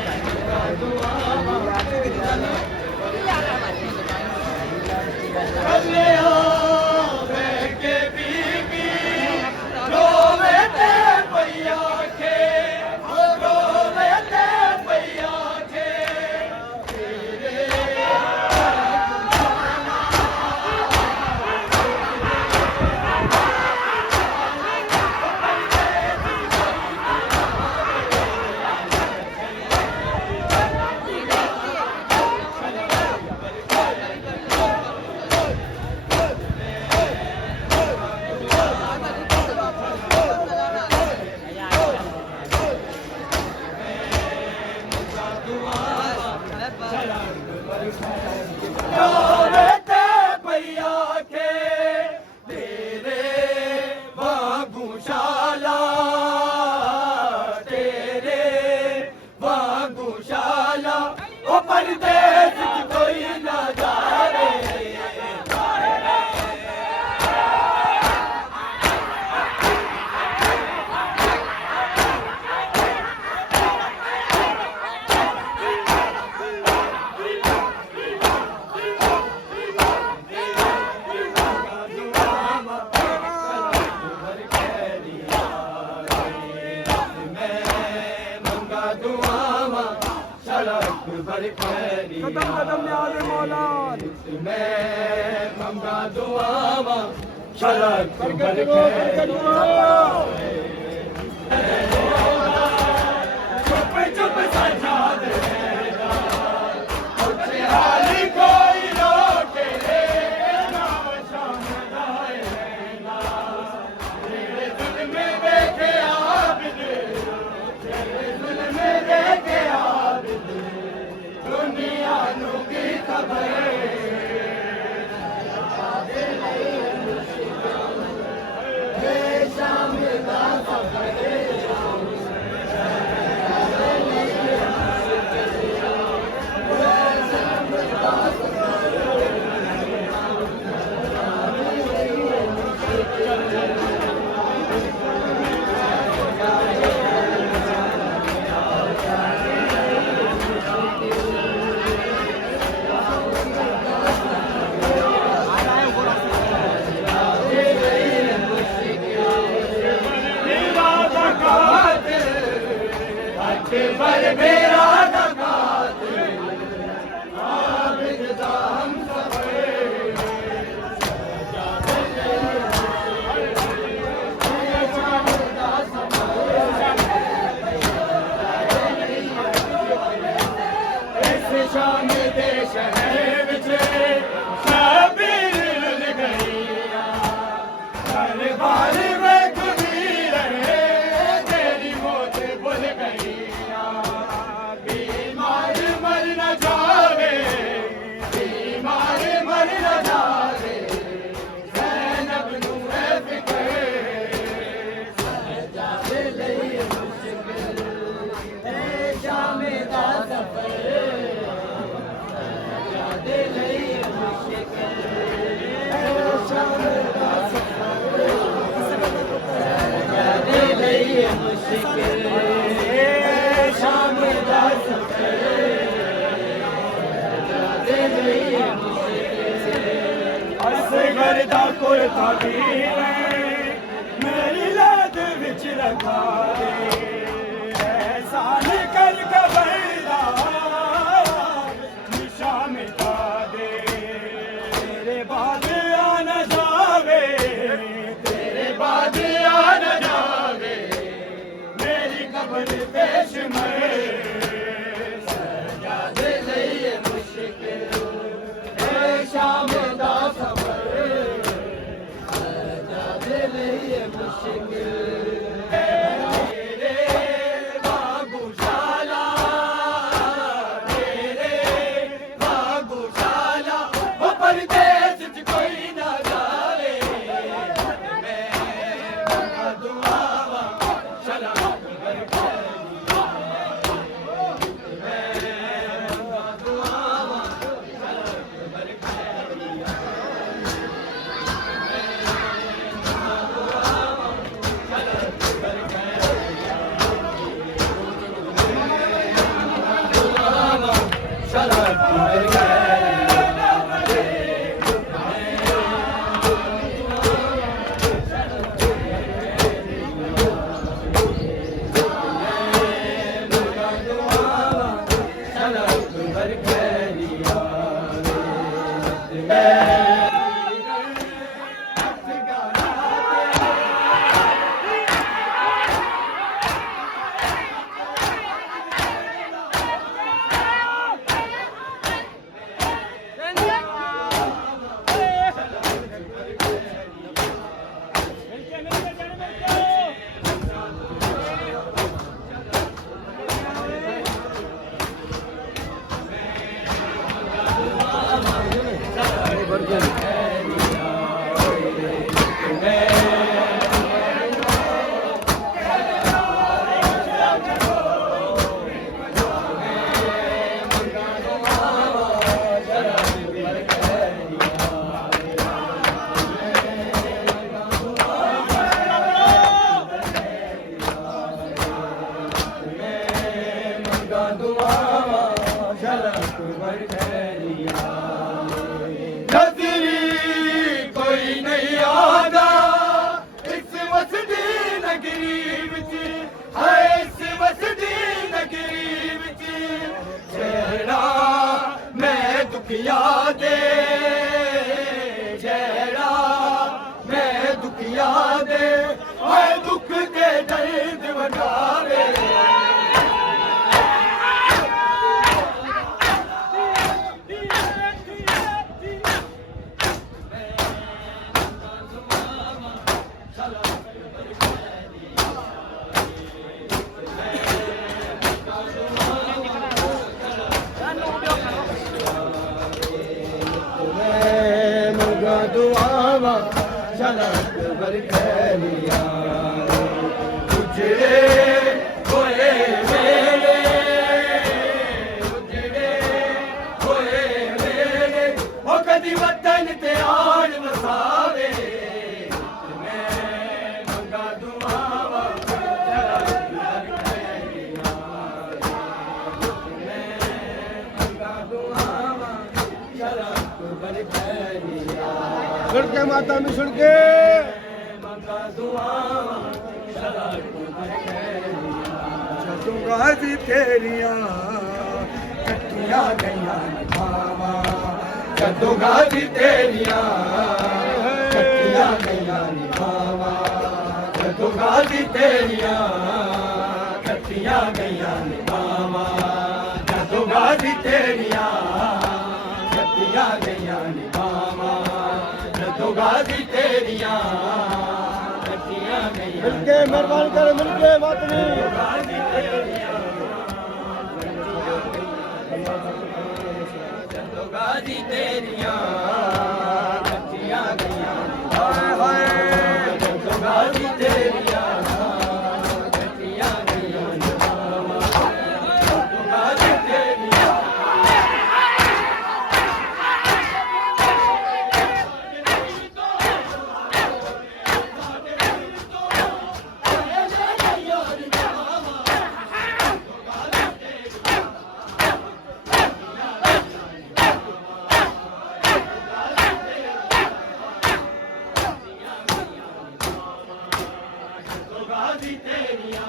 कदम कदम में आले मौला मैं मंगा दुआवा शरक करके चुप चुप सजाद हाली कोई रोके ना शाम दाए ना तेरे दिल में देखे आबिद तेरे दिल में देखे आबिद दुनिया नु की खबर पर मेरा नकात आबिद दा हम इस शाम दे शहर विच शबीर मिल गई हर बार में कबीर है तेरी मौत भुल गई करदा कोई ताबीर मेरी लाद विच रखा दे एहसान कर कबरदा निशा मिटा दे तेरे बाद आना जावे तेरे बाद आना जावे मेरी कब्र पेश मरे सजादे लई मुश्किल ए शाम दा सफर सुनके माता में सुनके दूंगा जी तेरिया कट्टियां गईयां भावा दूंगा जी तेरिया कट्टियां गईयां भावा दूंगा जी तेरिया कट्टियां गईयां भावा दूंगा जी तेरिया कट्टियां गईयां भावा दूंगा जी तेरिया कट्टियां गईयां मिलके मेहरबान कर मिलके मातमी जी तेरिया कट्टियां गईयां हाय हाय जी तेरिया कट्टियां गईयां जी तेरिया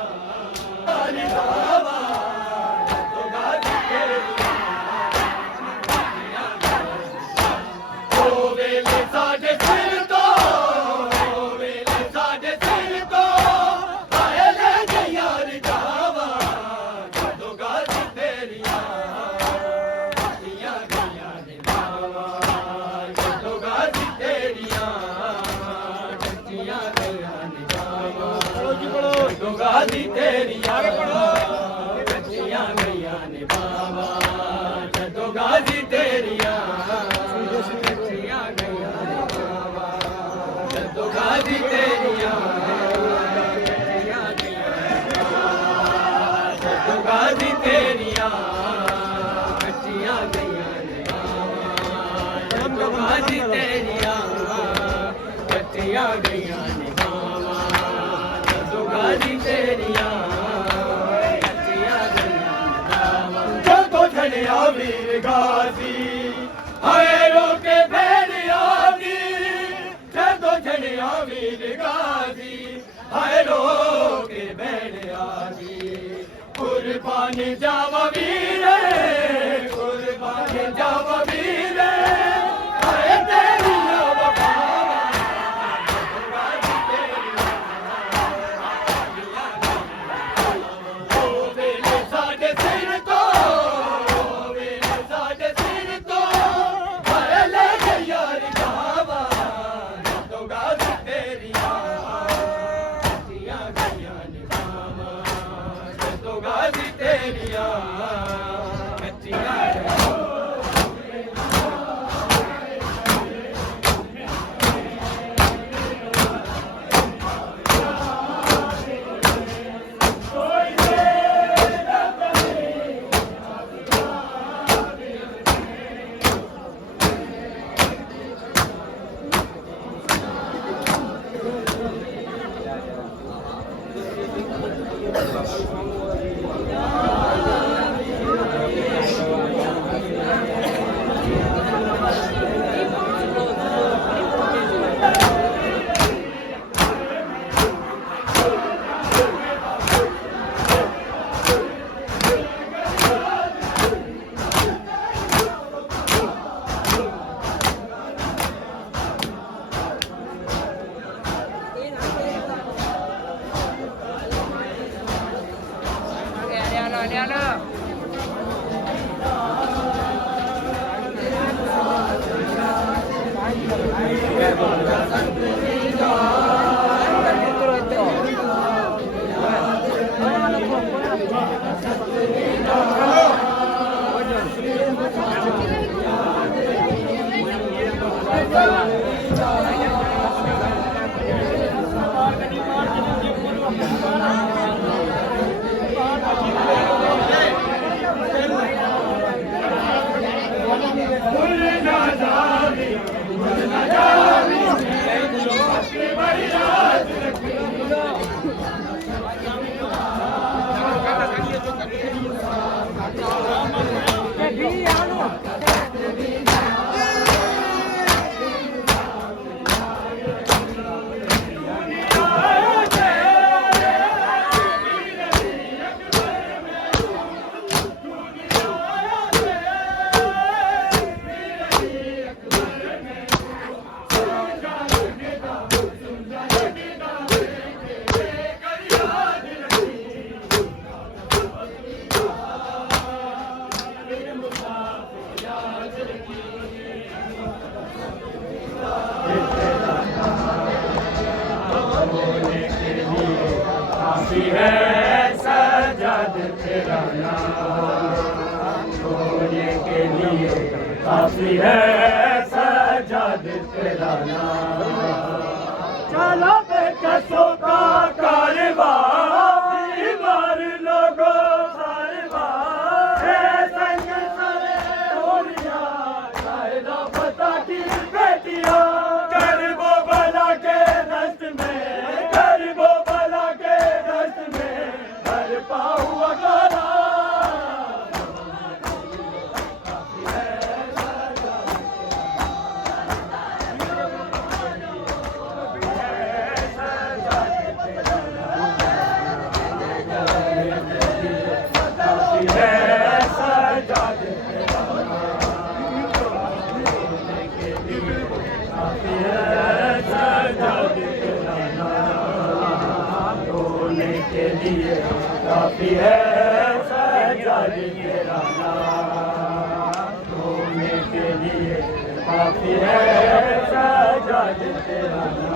गाजी तेरिया कट्टियां गईयां ने बाबा जदों गाजी तेरिया कट्टियां गईयां ने बाबा जदों गाजी तेरिया कट्टियां गईयां जदों गाजी तेरिया कट्टियां गईयां ने बाबा जदों गाजी तेरिया कट्टियां गईयां ने गाजी तेरिया कट्टियां गईयां जो तो झड़िया झंडिया वीर गाजी हाय रोके भेड़िया दी जदों झंडिया वीर गाजी हाय रोके भेड़िया दी कुर्बानी जावा वीर कुर्बानी जावा वीर हाय तेरी काफी है सजाद तेरा नाम चलो बेकसों का कारवा बीमार लोगों कारवा है संग सरे होलिया शायदा पता की बेटियां कर वो बला के दस्त में कर वो बला के दस्त में हर पाऊ अगारा काफी है सजाद तेरा नाम धोने के लिए काफी है सजाद तेरा नाम